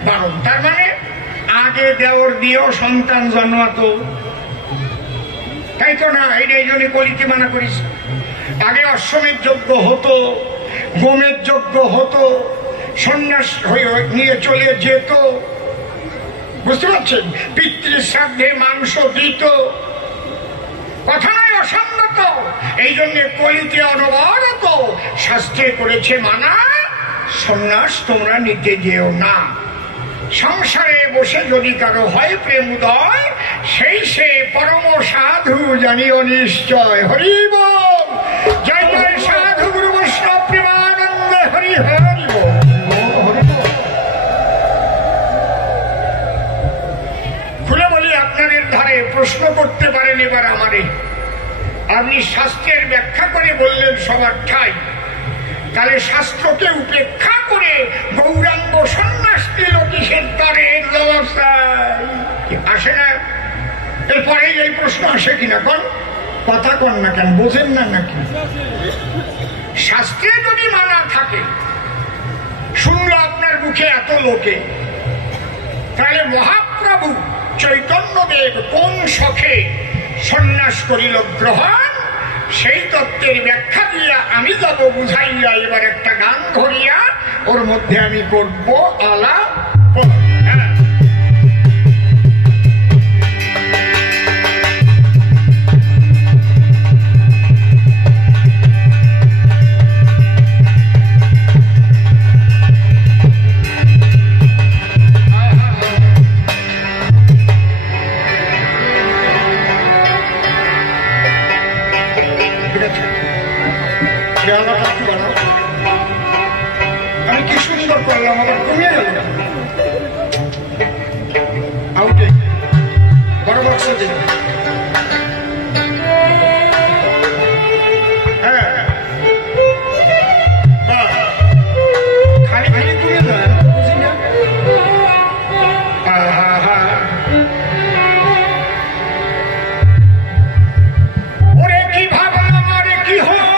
বারণ। তার মানে আগে দেওর দিয়েও সন্তান জন্মাতো, তাই তো না? এই জন্য কলিকে মানা করিস। আগে অশ্বমেধ যজ্ঞ হতো, গোমের যজ্ঞ হতো, সন্ন্যাস নিয়ে চলে যেত, বুঝতে পারছেন? পিতৃশ্রাদ্ধে মাংস দিত, কথা নয় অসম্মত। এই জন্য কলিতে অনবরত শাস্ত্রে করেছে মানা, সন্ন্যাস তোমরা নিতে যেও না। সংসারে বসে যদি কারো হয় প্রেম উদয়, সেই সে পরম সাধু জানিও নিশ্চয়। হরি বল, জয় জয় সাধু গুরু বৈষ্ণব প্রেমানন্দ, হরি হরি বল। খুলে বলি, আপনাদের ধারে প্রশ্ন করতে পারেন এবার আমারে। আপনি শাস্ত্রের ব্যাখ্যা করে বললেন সবার ঠাই, তাহলে শাস্ত্রকে উপেক্ষা করে গৌরাঙ্গ সন্ন্যাস দিল কিসের তারের ব্যবস্থায়? আসে না? এরপরে এই প্রশ্ন আসে কিনা? কোন কথা কন না কেন, বোঝেন না নাকি? শাস্ত্রে যদি মানা থাকে, শুনলো আপনার মুখে এত লোকে, তাহলে মহাপ্রভু চৈতন্যদেব কোন শখে সন্ন্যাস করিল গ্রহণ, সেই তত্ত্বের ব্যাখ্যা দিয়া আমি যাব বুঝাইয়া। এবার একটা গান ধরিয়া ওর মধ্যে আমি করব আলাপ। আমি কি সুন্দর করলাম, আবার কমিয়ে গেল আউটে বড় বক্স দিন। হ্যাঁ, খালি খালি কমিয়ে দেয়, বুঝি না। ওরে কি ভাবলাম, আরে কি হয়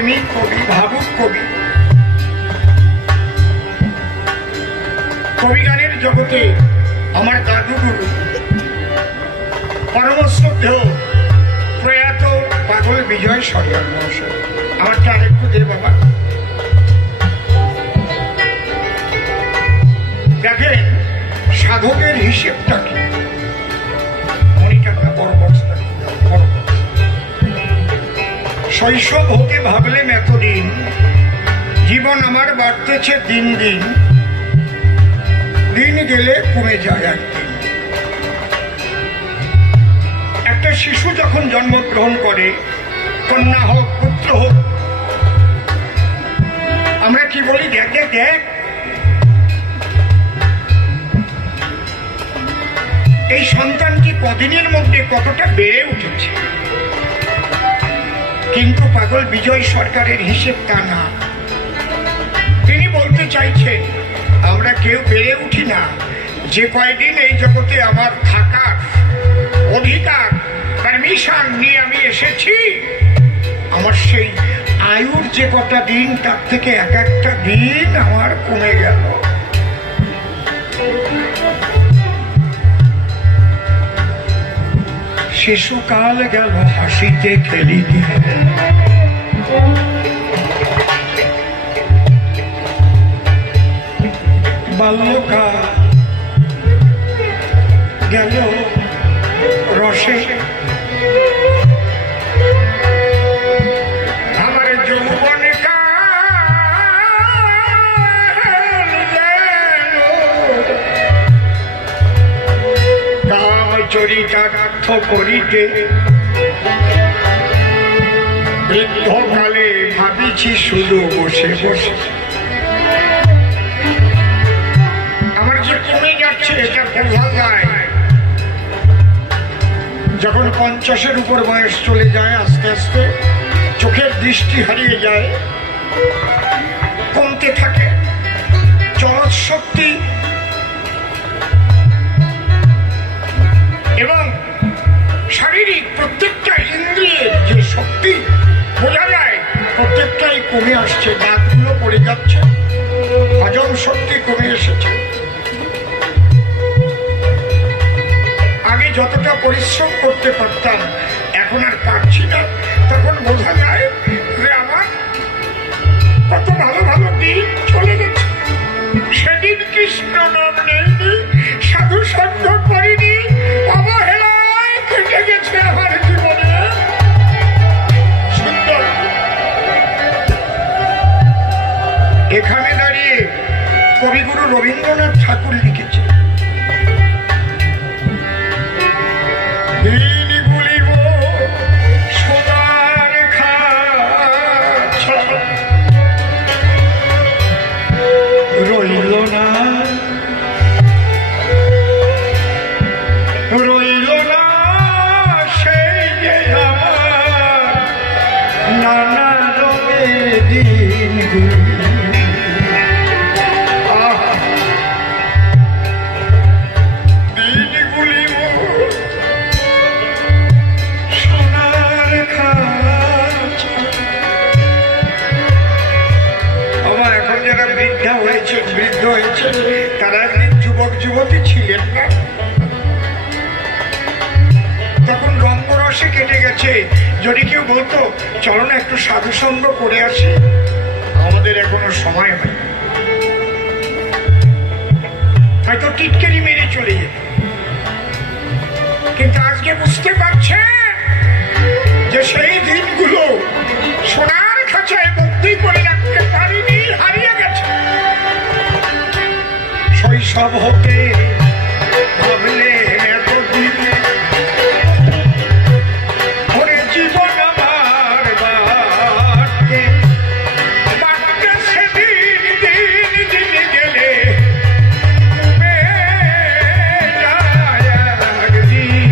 প্রেমিক কবি, ভাবুক কবি, কবিগানের জগতে আমার দাদুগুরু পরম শ্রদ্ধেয় প্রয়াত পাগল বিজয় সরকার মহাশয়। আমারটা আরেকটু দে বাবা। দেখেন সাধকের হিসেবটা কি, মনিটাকা বড় বক্সটা শৈশব হতে ভাবলেন এতদিন, জীবন আমার বাড়তেছে দিন দিন, দিন গেলে কমে যায় একদিন। একটা শিশু যখন জন্মগ্রহণ করে, কন্যা হোক পুত্র হোক, আমরা কি বলি, দেখ দেখ দেখ এই সন্তানটি কদিনের মধ্যে কতটা বেড়ে উঠেছে। কিন্তু পাগল বিজয় সরকারের হিসেব তা না। তিনি বলতে চাইছেন আমরা কেউ বেড়ে উঠি না, যে কয়দিন এই জগতে আমার থাকার অধিকার পারমিশন নিয়ে আমি এসেছি, আমার সেই আয়ুর যে কটা দিন তার থেকে এক একটা দিন আমার কমে গেল। শিশুকাল গেল হাসিতে খেলিতে, বাল্যকাল গেল রসে, আমার যৌবন চরিতার্থ করিতে, বৃদ্ধকালে ভাবিছি শুধু বসে বসে। আমার যে কমে যাচ্ছে এটা বোঝা যায় যখন 50-এর উপর বয়স চলে যায়, আস্তে আস্তে চোখের দৃষ্টি হারিয়ে যায়, কমতে থাকে চলৎ শক্তি এবং শারীরিক প্রত্যেকটা ইন্দ্রিয়ের যে শক্তি বোঝা যায় প্রত্যেকটাই কমে আসছে, দাঁতগুলো পড়ে যাচ্ছে, হজম শক্তি কমে এসেছে। আগে যতটা পরিশ্রম করতে পারতাম এখন আর পারছি না, তখন বোঝা যায় যে আমার কত ভালো ভালো দিন চলে গেছে। সেদিন কৃষ্ণ নাম নেয়নি, সাধু সঙ্গ করিনি, অবহেলায় কেটে গেছে আমার জীবনে। সুন্দর এখানে দাঁড়িয়ে কবিগুরু রবীন্দ্রনাথ ঠাকুর লিখেছে, রইল না সেই যে নানা রঙের দিনগুলি, দিনগুলি সোনার খাঁচা। আমার এখন যারা বৃদ্ধ হয়েছে তারা একদিন যুবক যুবতী ছিলেন না, তখন রঙ্গরসে কেটে গেছে। যদি কেউ বলতো চলো না একটু সাধুসঙ্গ করে আসি, আমাদের এখনো সময় হয়, হয়তো টিটকেরি মেরে চলে যেত। কিন্তু আজকে বুঝতে পারছে যে সেই দিনগুলো সোনার খাঁচায় বন্দি করে রাখতে পারিনি, হারিয়ে গেছে। শৈশব হতে ভাবলে এতদিন ওরে জীবন আমার বাড়তে বাড়তে সেদিন দিন দিন গেলে কমে যায় একদিন।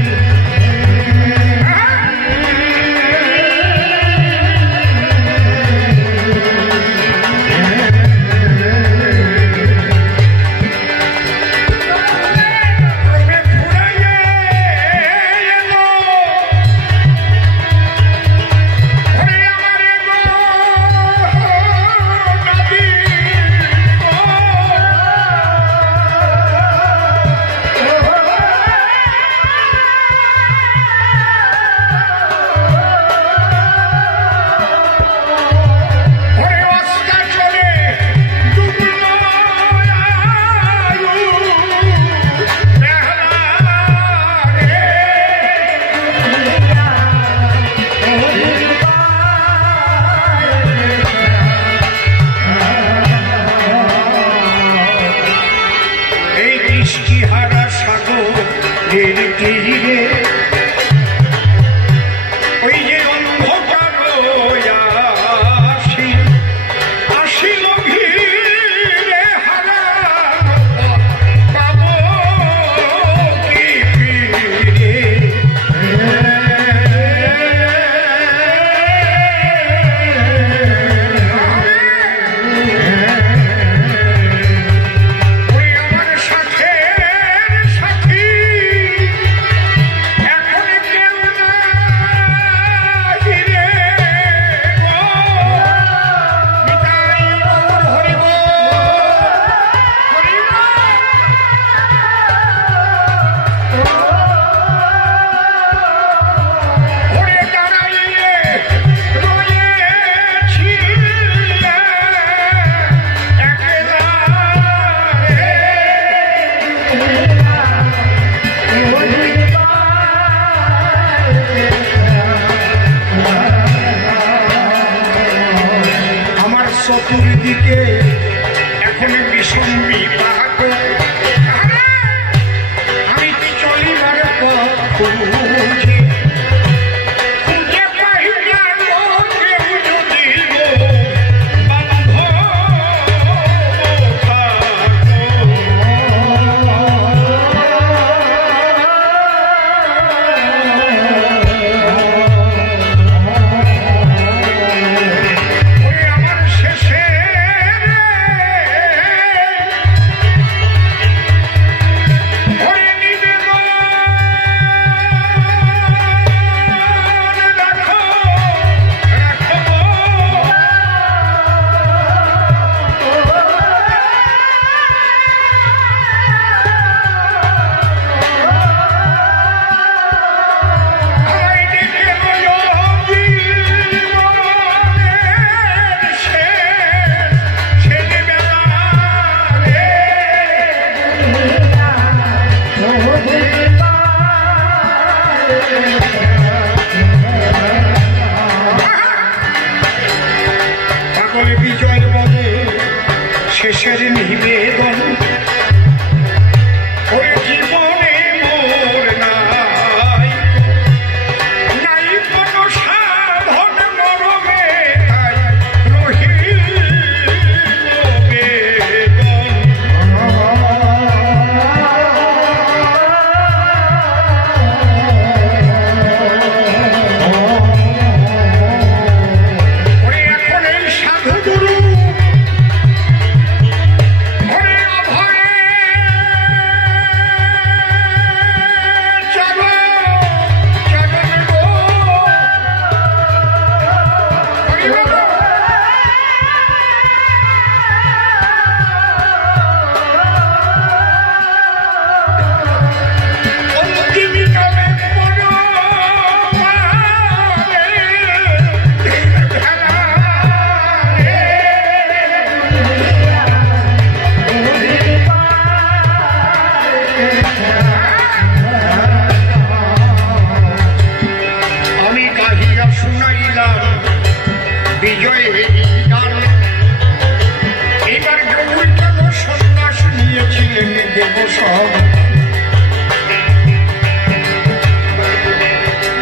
চতুর্দিকে এখন ভীষণ বিপাক, আমি চলিবার পথ খুঁজে খুঁজে পাই না কেউ যদি শেষের নিবেদন ওই জীবনে মোর নাই নাই কোনো সাধন মরমে তাই রহিল বেদন। ওরে এখন এই সাধু গুরু বিজয় গান এবার গৌর কেন সন্ন্যাস নিয়েছিলেন দেবসব,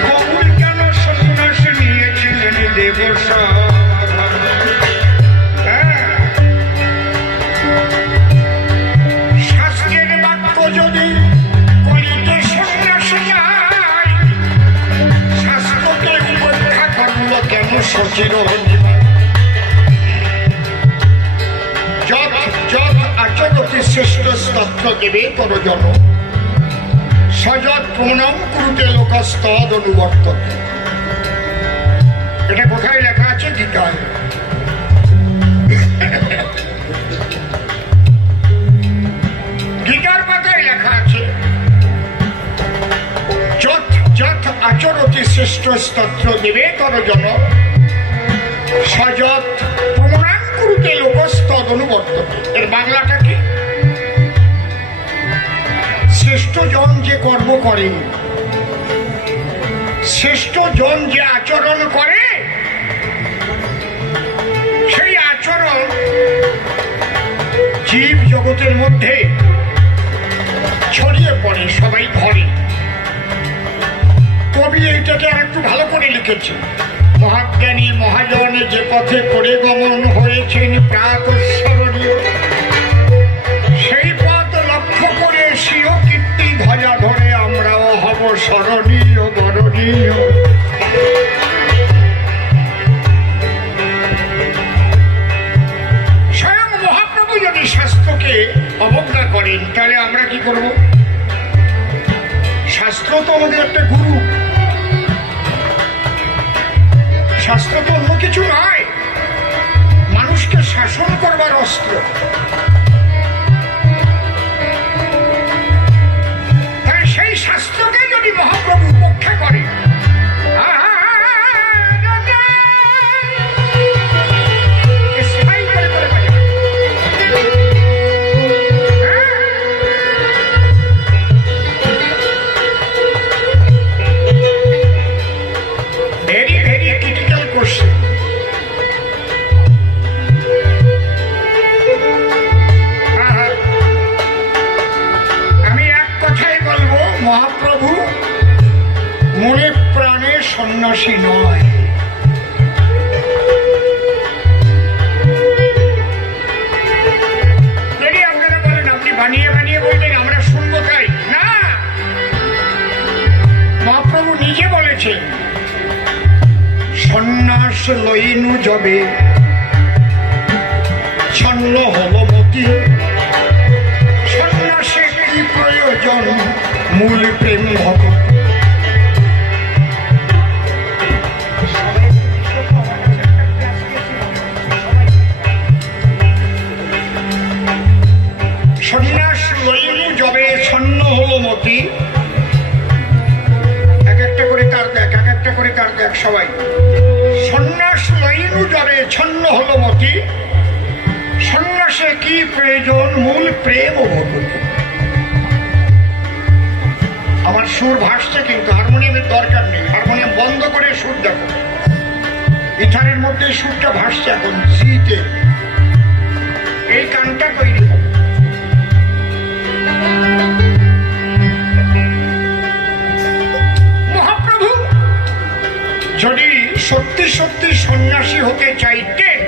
গৌর কেন সন্ন্যাস নিয়েছিলেন দেবসব। শাস্ত্রের বাক্য যদি কলিতে সন্ন্যাস যায়, শাস্ত্রকে উপেক্ষা করল কেন সচির আচরতি শ্রেষ্ঠ স্তত্র দেবে তরজন সযৎ প্রণাম কুরুতে লোকস্তদ অনুবর্তন। এটা কোথায় লেখা আছে? গীতায়। গীতার পাতায় লেখা আছে যৎ যৎ আচরতি শ্রেষ্ঠ স্তত্র দেবে তরজন সযৎ প্রণাম কুরুতে লোকস্তদ অনুবর্তন। এর বাংলাটা কি? শ্রেষ্ঠ জন যে কর্ম করে, শ্রেষ্ঠ জন যে আচরণ করে, সেই আচরণ জীব জগতের মধ্যে ছড়িয়ে পড়ে, সবাই ধরে। কবি এইটাকে আর একটু ভালো করে লিখেছে। মহাজ্ঞানী মহাজন যে পথে করে গমন হয়েছেন প্রাতঃস্মরণীয়, সেই পথ লক্ষ্য করে স্বীয় কীর্তি ধ্বজা ধরে আমরাও হব স্মরণীয় বরণীয়। স্বয়ং মহাপ্রভু যদি শাস্ত্রকে অবজ্ঞা করেন তাহলে আমরা কি করব? শাস্ত্র তো আমাদের একটা গুরু, শাস্ত্র তো অন্য কিছু নয়, মানুষকে শাসন করবার অস্ত্র। তাই সেই শাস্ত্রকে যদি মহাপ্রভু উপেক্ষা করে, সন্ন্যাসী নয়। যদি আপনারা বলেন আপনি বানিয়ে বানিয়ে বলবেন আমরা শুনবো, তাই না, মহাপ্রভু নিজে বলেছেন সন্ন্যাস লইনু যবে ছন্ন হল মতি, সন্ন্যাসের কি প্রয়োজন মূল প্রেম ভগত। সন্ন্যাস লইনু যবে ছন্ন হল মতি, এক একটা করে তার দেখ, এক একটা করে তার দেখ সবাই। সন্ন্যাস লইনু যবে ছন্ন হল মতি, সন্ন্যাসে কি প্রয়োজন মূল প্রেম ও ভক্তি। আমার সুর ভাসছে কিন্তু হারমোনিয়ামের দরকার নেই, হারমোনিয়াম বন্ধ করে সুর দেখো, গিটারের মধ্যে সুরটা ভাসছে এখন সিতে, এই গানটা তৈরি হবে। মহাপ্রভু যদি সত্যি সত্যি সন্ন্যাসী হতে চাইতেন,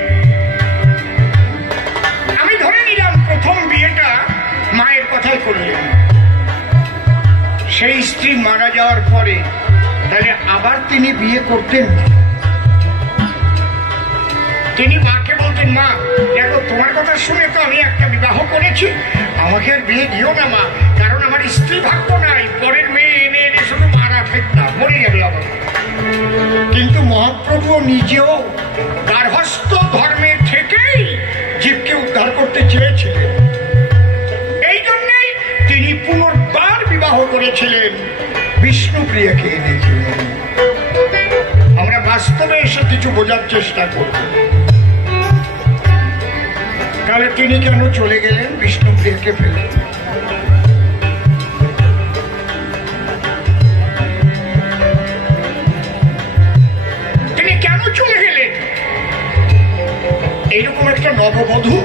আমি ধরে নিলাম প্রথম বিয়েটা মায়ের কথাই করলেন, সেই স্ত্রী মারা যাওয়ার পরে তাহলে আবার তিনি বিয়ে করতেন না। তিনি মাকে বলতেন, মা দেখো তোমার কথা শুনে তো আমি একটা বিবাহ করেছি, আমাকে আর বিয়ে দিও না মা, কারণ আমার স্ত্রী ভাগ্য নাই, পরের মেয়ে এনে এনে শুধু মারা ফেলতাম, মরে গেল আমার। কিন্তু মহাপ্রভু নিজেও গার্হস্থ্য ধর্মের থেকেই জীবকে উদ্ধার করতে চেয়েছিলেন, এই জন্যই তিনি পুনর্বার বিবাহ করেছিলেন, বিষ্ণুপ্রিয়াকে এনেছিলেন। আমরা বাস্তবে এসে কিছু বোঝার চেষ্টা করব, তাহলে তিনি কেন চলে গেলেন বিষ্ণুপ্রিয়াকে ফেলে। তিনি কেন চলে গেলেন? এইরকম একটা নববধূ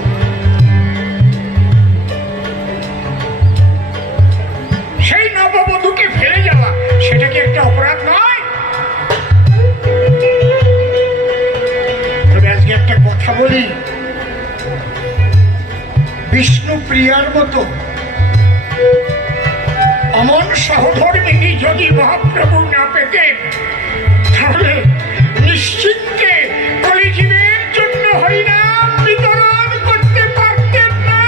সেই নববধূকে ফেলে যাওয়া, সেটা কি একটা অপরাধ নয়? তবে আজকে একটা কথা বলি, বিষ্ণুপ্রিয়ার মতো অমন সহধর্মিনী যদি মহাপ্রভু না পেতেন, তাহলে নিশ্চিন্তে কলিজীবের জন্য হরিনাম বিতরণ করতে পারতেন না।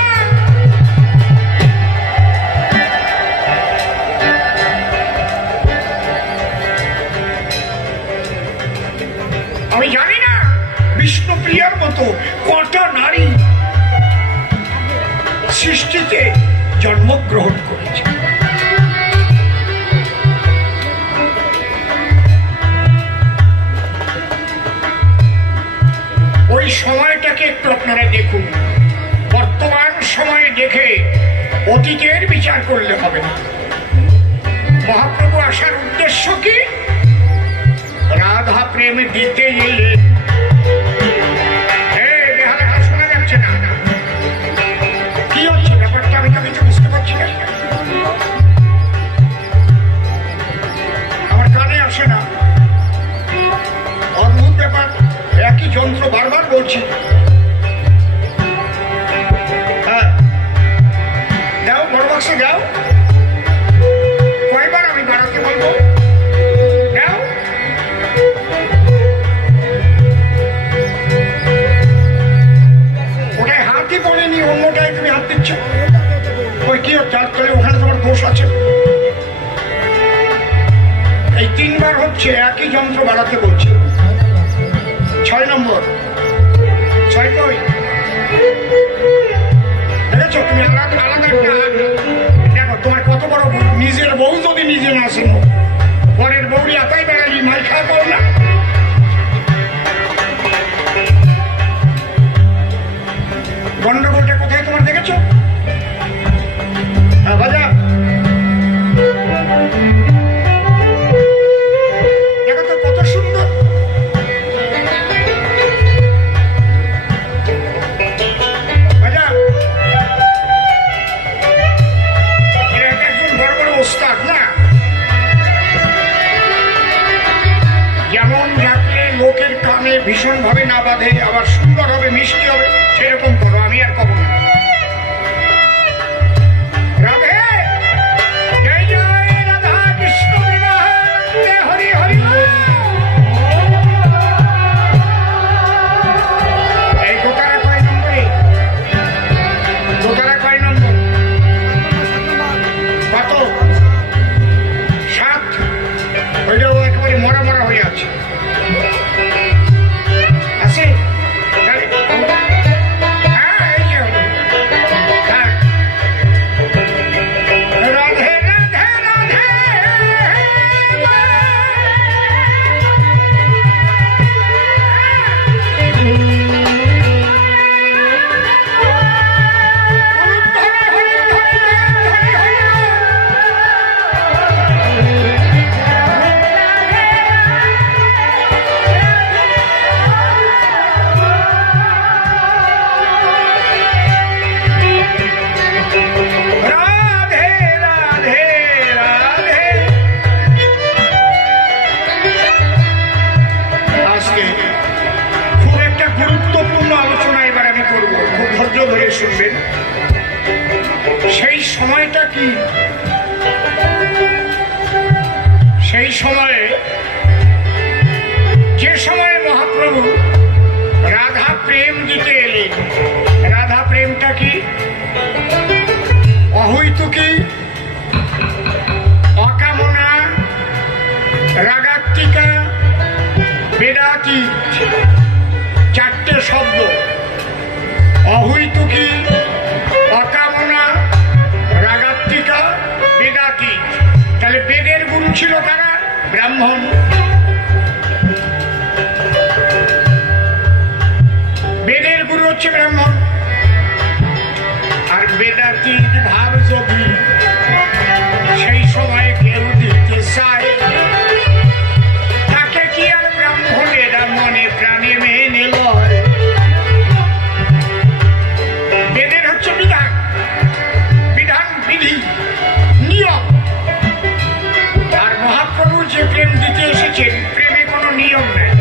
আমি জানি না বিষ্ণুপ্রিয়ার মতো কটা নারী সৃষ্টিতে জন্মগ্রহণ করেছে। ওই সময়টাকে একটু আপনারা দেখুন, বর্তমান সময়ে দেখে অতীতের বিচার করলে হবে না। মহাপ্রভু আসার উদ্দেশ্য কি? রাধা প্রেম দিতে এলেন। শোনা যাচ্ছে না, কি হচ্ছে ব্যাপারটা? আমি তো কিছু বুঝতে পারছি না, আমার কানে আসে না, অদ্ভুত ব্যাপার। একই যন্ত্র বারবার বলছি। হ্যাঁ দাও, বড় বাক্সে দাও, কয়বার আমি বাড়াতে বলবো? দাও। ওটায় হাতই পড়েনি, অন্যটায় তুমি হাত দিচ্ছ। ওই কি হচ্ছে? ওখানে তোমার দোষ আছে। এই 3 বার হচ্ছে, একই যন্ত্র বাড়াতে বলছে। 6 নম্বর, 6 কই? দেখেছো তুমি? আলাদা আলাদা দেখো, তোমার কত বড় নিজের বউ যদি নিজে না শোনো, পরের বউরি একাই বেড়ালি মাই খাওয়া করো না। গন্ডগোলটা কোথায় তোমার দেখেছো? হ্যাঁ বাজা, দেখো তো কত সুন্দর। বাজা, এরা একজন বড় বড় ওস্তাদ না, যেমন ধৈর্য ধরে শুনবেন। সেই সময়টা কি? সেই সময়ে, যে সময়ে মহাপ্রভু রাধা প্রেম দিতে এলেন। রাধা প্রেমটা কি? অহৈতুকী, অকামনা, রাগাত্মিকা, বেদাতি, চারটে শব্দ। অহৈতুকী, অকামনা, রাগাত্মিকা, বেদাতি। তাহলে বেদের গুরু ছিল কারা? ব্রাহ্মণ। বেদের গুরু হচ্ছে ব্রাহ্মণ। আর বেদাতি ভাব যদি সেই সময় কেউ দিতে চায়, তাকে কি আর ব্রাহ্মণেরা মনে প্রাণে মেনে লয়? বেদের হচ্ছে বিধান, বিধান, বিধি, নিয়ম। আর মহাপ্রভু যে প্রেম দিতে এসেছেন, প্রেমে কোনো নিয়ম নেই।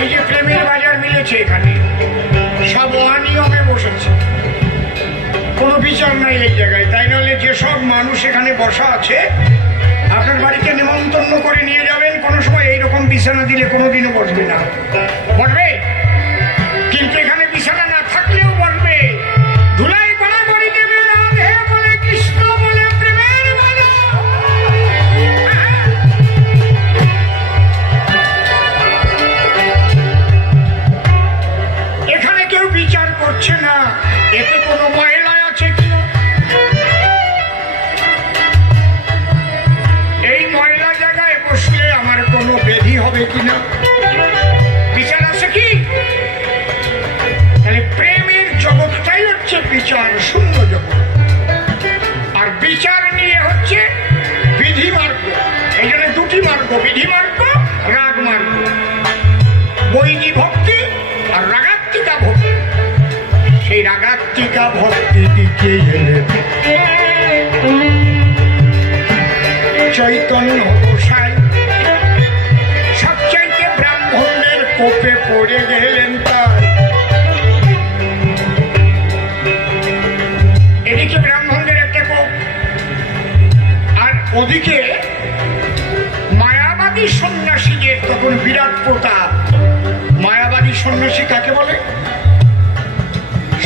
এই যে প্রেমের বাজার মিলেছে এখানে, সব অনিয়মে বসেছে, কোনো বিচার নাই এই জায়গায়। তাই নাহলে যেসব মানুষ এখানে বসা আছে, আপনার বাড়িতে নিমন্ত্রণ করে নিয়ে যাবেন, কোনো সময় এইরকম বিছানা দিলে কোনোদিনও বসবে না। বসবে, কিন্তু এখানে বিছানা না থাকলেও বসবে। ধুলাই করা করে দেবে, রাধে বলে, কৃষ্ণ বলে, প্রেমের বাজা। এখানে কেউ বিচার করছে না এতে কোনো মহিলা আছে কি। এই মহিলা জায়গায় বসলে আমার কোনো ব্যাধি হবে কিনা, বিচার আছে কি? তাহলে প্রেমের জগৎটাই হচ্ছে বিচার শূন্য জগৎ। আর বিচার নিয়ে হচ্ছে বিধি মার্গ। এই জন্য দুটি মার্গ, বিধি মার্গ, রাগ মার্গ। বৈধি ভক্তি আর রাগাত্মিকা ভক্তি। সেই রাগাত্মিকা ভক্তি দিকে এলেন চৈতন্য গোসাই। সবচাইতে ব্রাহ্মণের কোপে পড়ে গেলেন তার। এদিকে ব্রাহ্মণদের একটা কোপ, আর ওদিকে মায়াবাদী সন্ন্যাসীদের তখন বিরাট প্রতাপ। মায়াবাদী সন্ন্যাসী কাকে বলে?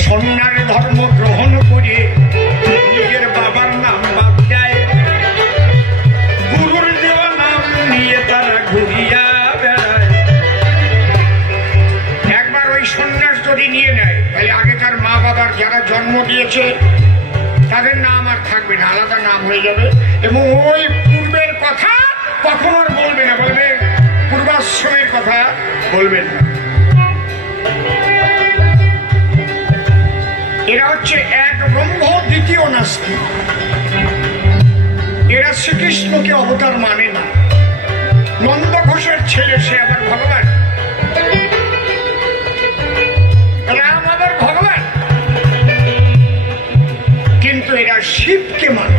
সন্ন্যার ধর্ম গ্রহণ করে নিজের বাবার নাম বাদ দেয়, গুরুর দেওয়া নাম নিয়ে তারা ঘুরিয়া বেড়ায়। একবার ওই সন্ন্যাস যদি নিয়ে নেয়, তাহলে আগেকার মা বাবার যারা জন্ম দিয়েছে তাদের নাম আর থাকবে না, আলাদা নাম হয়ে যাবে। এবং ওই পূর্বের কথা কখনো আর বলবে না, বলবে পূর্বাশ্রমের কথা বলবেন না। এরা হচ্ছে এক ব্রহ্ম দ্বিতীয় নাস্তিক। এরা শ্রীকৃষ্ণকে অবতার মানে না। নন্দ ঘোষের ছেলে, সে আবার ভগবান, রাম আবার ভগবান, কিন্তু এরা শিবকে মানে।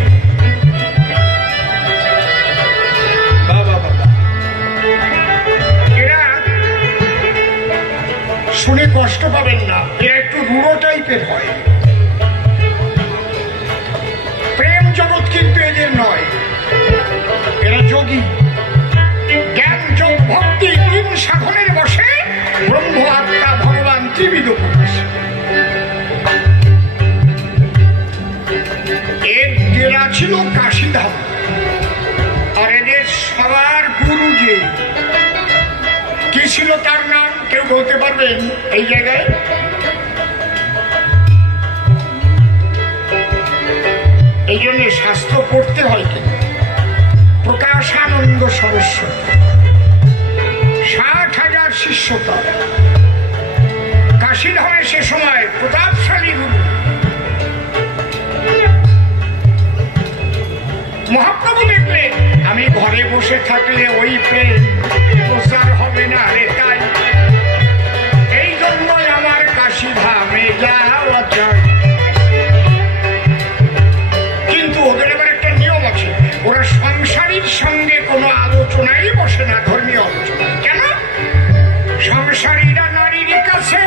বাবা বাবা, এরা শুনে কষ্ট পাবেন না, এরা একটু রূঢ় টাইপের হয়। প্রেম জগৎ কিন্তু এদের নয়, এরা যোগী। জ্ঞান যোগ ভক্তি তিন সাধনের বসে ব্রহ্ম আত্মা ভগবান ত্রিবিধ প্রকাশ। এর ডেরা ছিল কাশীধাম। আর এদের সবার গুরু যে কি ছিল, তার নাম কেউ বলতে পারবেন এই জায়গায়? এই জন্য শাস্ত্র পড়তে হয় কিন্তু। প্রকাশানন্দ সরস্বতী, 60,000 শিষ্যতা। কাশীধামে সে সময় প্রতাপশালী গুরু। মহাপ্রভু দেখলেন আমি ঘরে বসে থাকলে ওই প্রেম প্রচার হবে না রে, তাই এই জন্যই আমার কাশীধামে যাওয়া চাই। কিন্তু ওদের এবার একটা নিয়ম আছে, ওরা সংসারীর সঙ্গে কোনো আলোচনাই বসে না, ধর্মীয় আলোচনা। কেন? সংসারীরা নারীর কাছে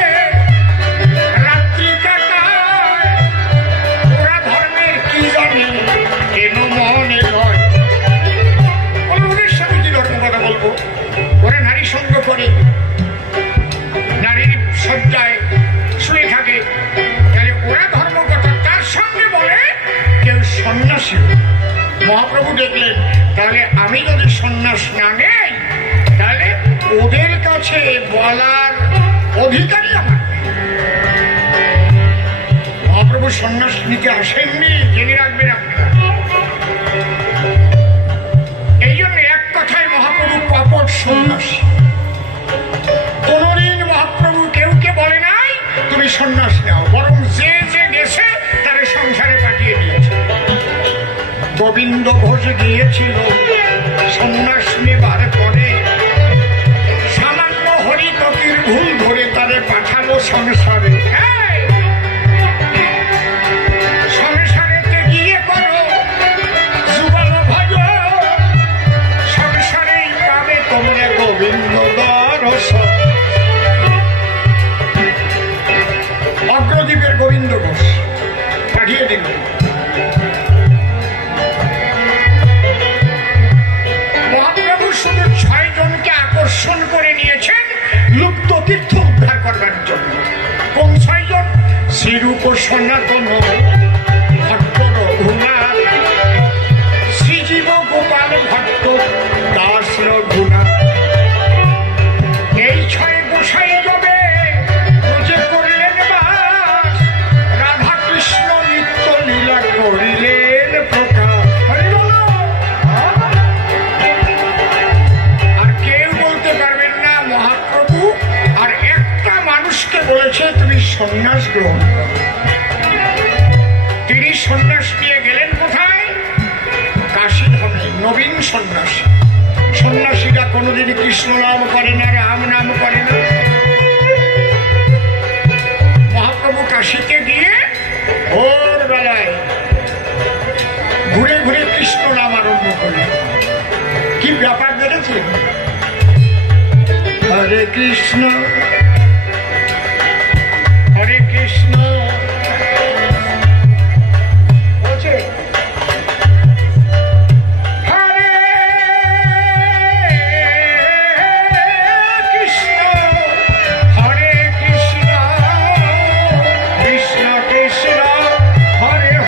ছিল। মহাপ্রভু দেখলেন তাহলে আমি যদি সন্ন্যাস না নেই তাহলে ওদের কাছে বলার অধিকারই আমার। মহাপ্রভু সন্ন্যাস নিতে আসেননি, জেনে রাখবেন আপনারা। এই জন্য এক কথায় মহাপ্রভু কপট সন্ন্যাসী। কোনদিন মহাপ্রভু কেউকে বলে নাই তুমি সন্ন্যাস নাও, বরং যে যে গেছে তাদের সংসারে পাঠিয়ে দিয়েছে। গোবিন্দ ঘোষ গিয়েছিল সন্ন্যাস নেবার পরে, সামান্য হরিকতির ভুল ধরে তারে পাঠালো সংসারে। সংসারেতে গিয়ে করো যুগল ভজ, সংসারেই পাবে তোমরা গোবিন্দ দর্শন। অগ্রদ্বীপের গোবিন্দ ঘোষ পাঠিয়ে দিল। মহাপ্রভু শুধু 6 জনকে আকর্ষণ করে নিয়েছেন লুপ্ত তীর্থ উদ্ধার করবার জন্য। কোন 6 জন? শ্রীরূপ সনাতন ভট্ট রঘুনাথ, শ্রীজীব গোপাল ভট্ট দাস রঘুনাথ। এই 6 গোসাই যাবে রোজে করলেন বাস, রাধা কৃষ্ণ নিত্য লীলা করিলেন প্রকাশ। আর কেউ বলতে পারবেন না মহাপ্রভু আর একটা মানুষকে বলেছে তুমি সন্ন্যাস গ্রহণ করো। তিনি সন্ন্যাস নিয়ে গেলেন কোথায়? কাশীধামে। নবীন সন্ন্যাসী। সন্ন্যাসীরা কোনোদিন কৃষ্ণ নাম করে না, রাম নাম করে না। মহাপ্রভু কাশীতে গিয়ে ভোরবেলায় ঘুরে ঘুরে কৃষ্ণ নাম আরম্ভ করলেন। কি ব্যাপার দেখেছেন? হরে কৃষ্ণ